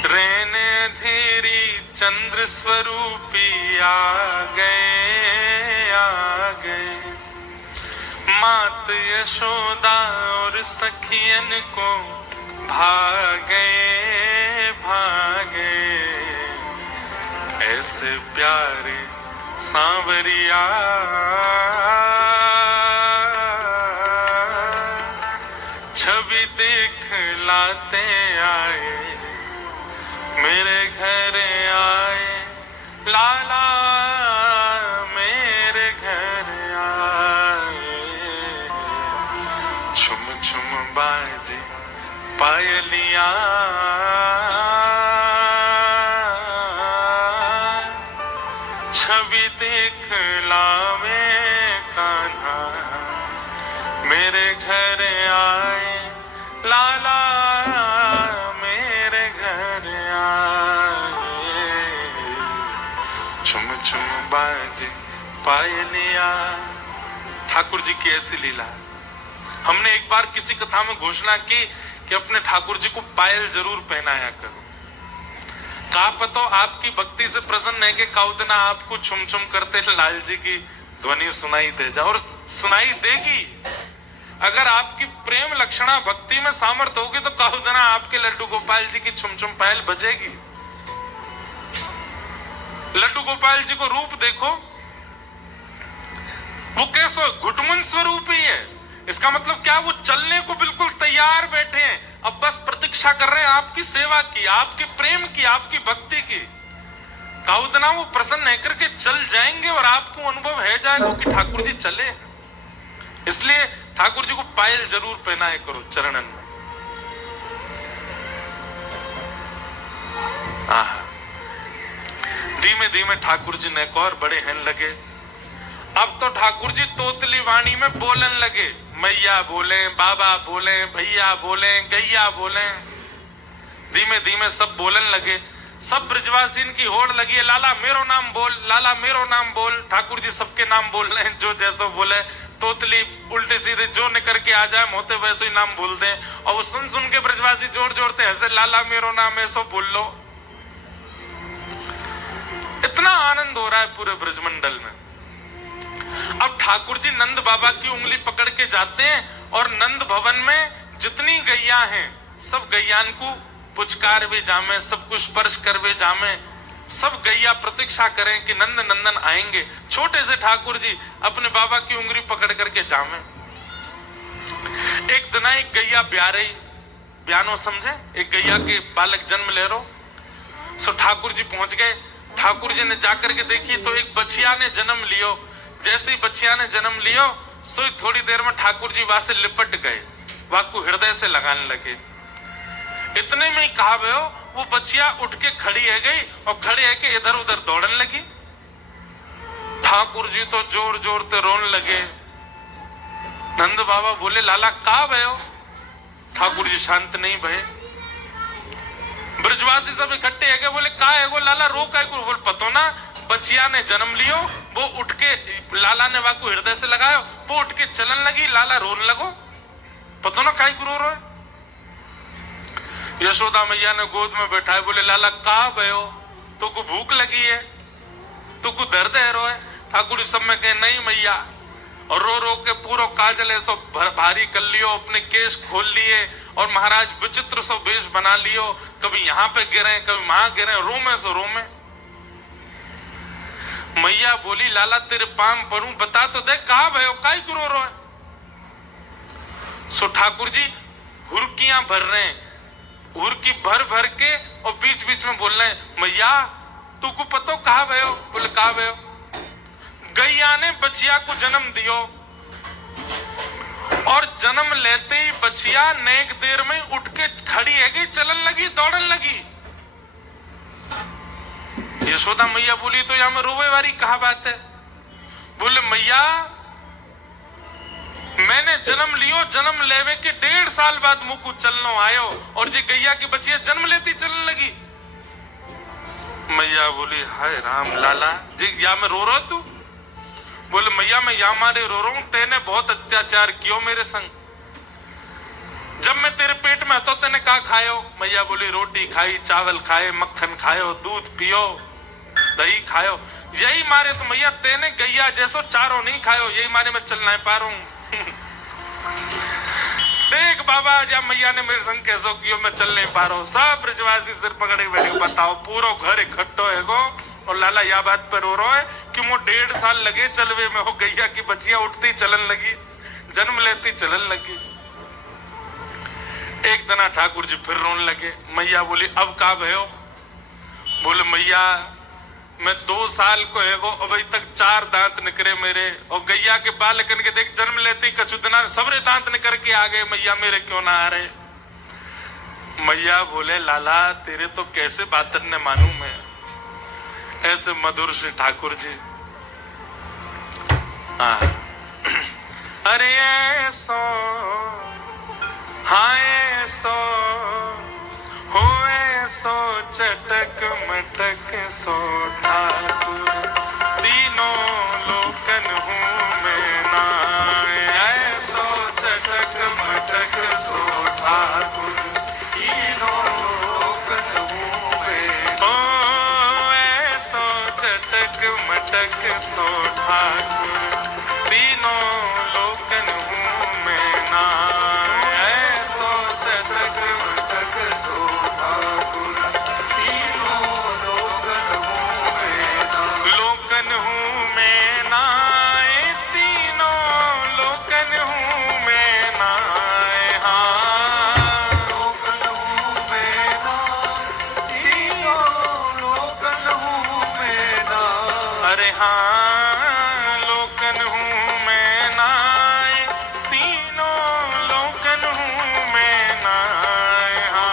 रहने धीरी चंद्र स्वरूपी आ गए मात यशोदा और सखियन को भागे ऐसे प्यारे सांवरिया छवि दिखलाते आए मेरे घर आए लाला मेरे घर आए छुम छुम बाजी पायलिया छवि दिखलावे कान्हा मेरे घर आए लाला मेरे घर आए छुम छुम बाजे पायलिया। ठाकुर जी की ऐसी लीला। हमने एक बार किसी कथा में घोषणा की कि अपने ठाकुर जी को पायल जरूर पहनाया करो। का पतो आपकी भक्ति से प्रसन्न है कि काउदना आपको छुम छुम करते लाल जी की ध्वनि सुनाई दे जा, और सुनाई देगी। अगर आपकी प्रेम लक्षणा भक्ति में सामर्थ्य होगी तो काउदना आपके लड्डू गोपाल जी की छुम छुम पायल बजेगी। लड्डू गोपाल जी को रूप देखो, वो कैसा घुटमुन स्वरूप ही है। इसका मतलब क्या, वो चलने को बिल्कुल तैयार बैठे हैं, अब बस प्रतीक्षा कर रहे हैं आपकी सेवा की, आपके प्रेम की, आपकी भक्ति की। काउदना वो प्रसन्न है करके चल जाएंगे और आपको अनुभव है जाएगा कि ठाकुर जी चले। इसलिए ठाकुर जी को पायल जरूर पहनाए करो चरणन में। धीमे धीमे ठाकुर जी ने और बड़े हैं लगे। अब तो ठाकुर जी तोतली वाणी में बोलन लगे, मैया बोले, बाबा बोले, भैया बोले, गैया बोले। धीमे धीमे सब बोलन लगे। सब ब्रजवासीन की होड़ लगी है, लाला मेरो नाम बोल, लाला मेरो नाम बोल। ठाकुर जी सबके नाम बोल रहे हैं, जो जैसो बोले। तोतली उल्टे सीधे जो निकर के आ जाए मोते वैसे ही नाम बोल दें, और वो सुन सुन के ब्रजवासी जोर जोरते हंसे, लाला मेरो नाम है सो बोल लो। इतना आनंद हो रहा है पूरे ब्रजमंडल में। अब ठाकुर जी नंद बाबा की उंगली पकड़ के जाते हैं और नंद भवन में जितनी गैया हैं सब गैयान को पुचकार वे जामे, सब कुछ स्पर्श कर वे जामे। सब गैया प्रतीक्षा करें कि नंद नंदन आएंगे। छोटे से ठाकुर जी अपने बाबा की उंगली पकड़ करके जामे। एक दिन एक गैया ब्याह रही, ब्यानो समझे, एक गैया के बालक जन्म ले रो। सो ठाकुर जी पहुंच गए। ठाकुर जी ने जाकर के देखी तो एक बछिया ने जन्म लियो। जैसे ही बछिया ने जन्म लियो सो थोड़ी देर में ठाकुर जी वहां से लिपट गए, वाकु हृदय से लगाने लगे। इतने में ही कहा भयो वो बच्चिया उठ के खड़ी है गई और खड़ी है के इधर उधर दौड़ने लगी। ठाकुर जी तो जोर जोर से रोने लगे। नंद बाबा बोले, लाला कहा भयो? ठाकुर जी शांत नहीं भये। ब्रजवासी सब इकट्ठे है गए, बोले कहा है वो लाला रो का? बोल पतो ना, बच्चिया ने जन्म लियो, वो उठ के लाला ने वाकु हृदय से लगायो, वो उठ के चलन लगी, लाला रोने लगो, पतो ना काई रो रहे? यशोदा मैया ने गोद में बैठाए, बोले लाला कहा भयो? तो को भूख लगी है, तो को दर्द है रो है? ठाकुर जी सब में कहे नहीं मैया, और रो रो के पूरा काजल ऐसो भारी कर लियो, अपने केश खोल लिए और महाराज विचित्र सो वेश बना लियो, कभी यहाँ पे गिरे कभी वहां गिरे, रोमे सो रोमे। मैया बोली लाला तेरे पाम पड़ू, बता तो दे कहा भयो, काई रो रो है? सो ठाकुर जी हुरकियां भर रहे हैं, हुरकी भर भर के और बीच बीच में बोल रहे हैं, मैया तू को पतो कहा भयो? बोले कहा भयो? गैया ने बछिया को जन्म दियो और जन्म लेते ही बछिया नेक देर में उठ के खड़ी है गई, चलन लगी, दौड़न लगी। यशोदा मैया बोली तो यहां में रोवे वाली कहा बात है? बोले मैया मैंने जन्म लियो, जन्म लेवे के 1.5 साल बाद मुकु चलनो आयो और जी गैया की बच्चिया जन्म लेती चलने लगी। मैया बोली हाय राम लाला जी या में रो रहा तू? बोले मैया मैं या मारे रो रहा हूं, तेने बहुत अत्याचार कियो मेरे संग। जब मैं तेरे पेट में तो तेने कहा खायो? मैया बोली रोटी खाई, चावल खाए, मक्खन खायो, दूध पियो, दही खायो, यही मारे तो मैया तेने गैया जैसो चारों नहीं खायो, यही मारे मैं चल नहीं पा रहा हूं। देख बाबा जब मैया ने मेरे संग कैसो कियो, मैं चल नहीं पा रहा हूं। सब ब्रजवासी सिर पकड़े बैठे, बताओ पूरा घर इकट्ठो है गो और लाला यह बात पर रो रहा है कि वो 1.5 साल लगे चलवे में, हो गैया की बच्चियां उठती चलन लगी, जन्म लेती चलन लगी। एक दिन ठाकुर जी फिर रोने लगे। मैया बोली अब का भयो? बोले मैया मैं 2 साल को है गो, अभी तक 4 दांत निकरे मेरे, और गैया के बालकन के देख जन्म लेते कछु दिना सबरे दांत निकर के आ गए, मैया मेरे क्यों ना आ रहे? मैया बोले लाला तेरे तो कैसे बातन ने मानू मैं? ऐसे मधुर श्री ठाकुर जी। अरे ऐसो हाँ ऐसो हो ऐसो चटक मटक सो ठाकुर, तीनों लोकन हूँ मैं ना। ऐसो चटक मटक सो ठाकुर, तीनों लोकन हूँ मैं। ओ ऐसो चटक मटक सो ठाकुर, तीनों लोकन हूँ मैं ना। ऐसो चटक मटक हाँ लोकन हूँ मैं नाय, तीनों लोकन हूँ मैं नाय, हाँ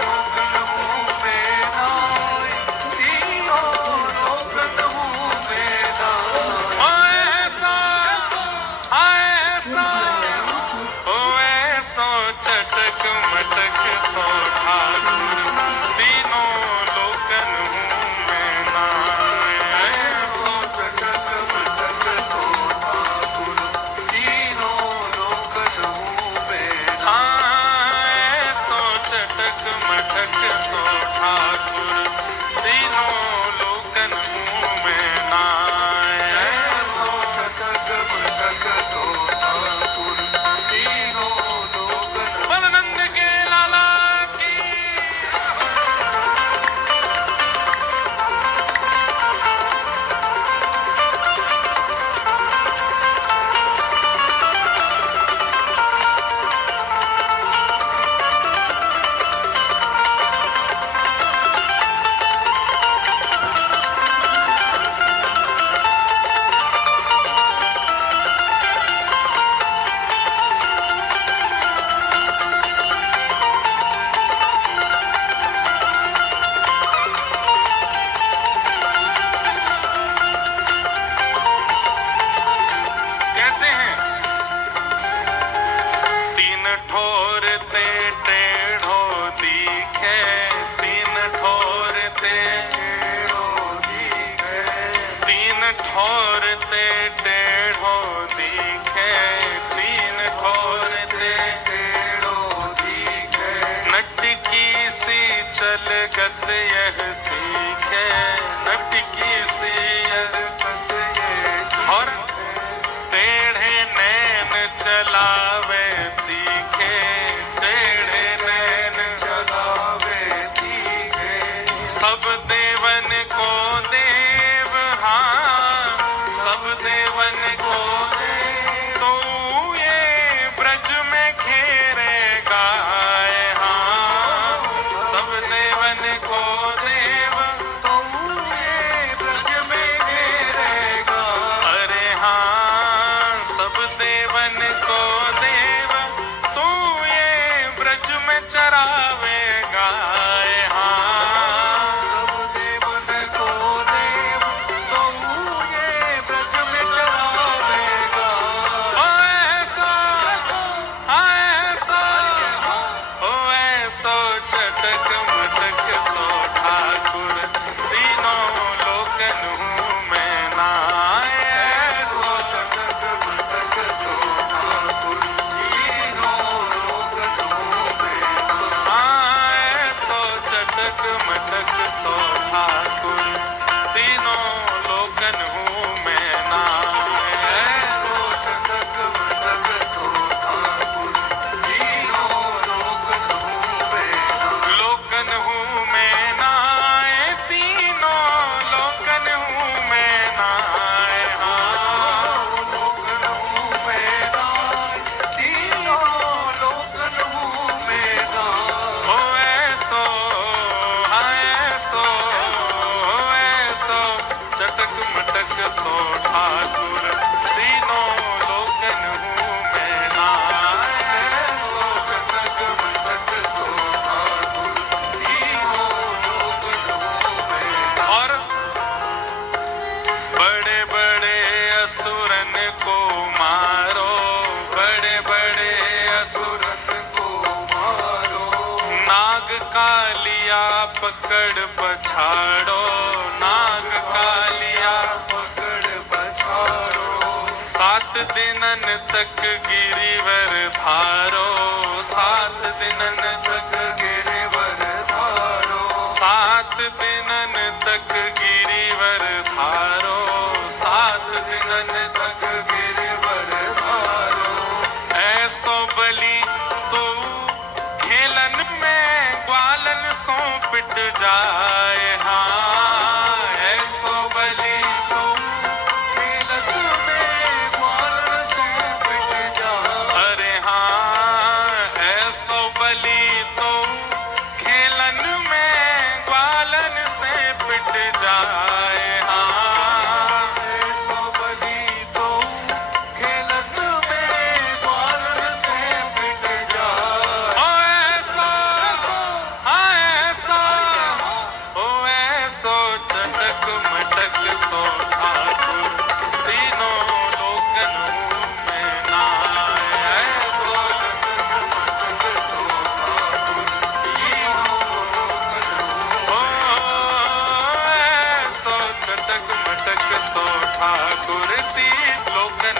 लोकन हूँ मैं नाय, तीनों लोकन हूँ मैं नाय। ऐसा चटक मटक सो ठाकुर, तीनों लोकन हूँ मैं नाय। ऐसा चटक मटक सो ठाकुर, तीनों लोकन हूँ मैं नाय। ऐसा चटक मटक सो ठाकुर, तीनों लोकन हूँ मैं नाय। ऐसा चटक मटक सो ठाकुर, तीनों लोकन बलनंद के लाला की कैसे हैं? तीन ठोर ते टेढ़ो दिखे, तीन ठोर ते टेढ़ो दिखे, तीन ठोर ते टेढ़ो दिखे, तीन ठोर ते टेढ़ो दिखे। नटकी सी चलगत यह सीखे, नटकी सी यह और टेढ़े नैन चलावे तीखे, टेढ़े नैन चलावे तीखे। सब देवन को देव, हाँ सब देवन को देव, तो ये ब्रज में घेरे गाय, हाँ सब देवन को देव, तो ये ब्रज में घेरेगा। अरे हाँ सब देवन को देव, तू ये ब्रज में चरावे गाय, हाँ सब देवन को देव, तो ये ब्रज में चरावेगा। ओ ऐसा, ऐसा, ओ ऐसो चटक मटक सो ठाकुर, तीनों लोकन हूँ मैं नाय। ऐसो चटक मटक सो ठाकुर, तीनों लोकन हूँ मैं नाय। ऐसो चटक मटक सो ठाकुर, तीनों लोकन हूँ मैं नाय। ऐसो चटक मटक सो ठाकुर, तीनों लोकन हूँ मैं नाय। लोकन हूँ मैं नाय, तीनों लोकन हूँ मैं नाय, हाँ लोकन हूँ मैं नाय, तीनों लोकन हूँ मैं नाय। ओ ऐसो, ऐसो, ऐसो चटक मटक सो ठाकुर, तीनों लोकन हूँ मैं नाय। ऐसो चटक मटक सो ठाकुर, तीनों लोकन हूँ मैं नाय। और बड़े बड़े असुरन को मारो, बड़े बड़े असुरन को मारो, नाग कालिया पकड़ पछाड़ो, नाग कालिया पकड़ पछाड़ो। 7 दिनन तक गिरिवर धारो, 7 दिनन तक गिरिवर धारो। 7 दिनन तक गिरिवर धारो, 7 दिनन तक गिरिवर धारो। ऐसो बलि तो खेलन में ग्वालन सो पिट जाए, हाँ ऐसो बलि तो खेलत में ग्वालन सो पिट जाए। अरे हाँ ऐसो बलि तो खेलन में ग्वालन से पिट जाए, हाँ मटक सो ठाकुर तीनों लोकन में नाय सो सो चटक मटक सो ठाकुर तीन लोकन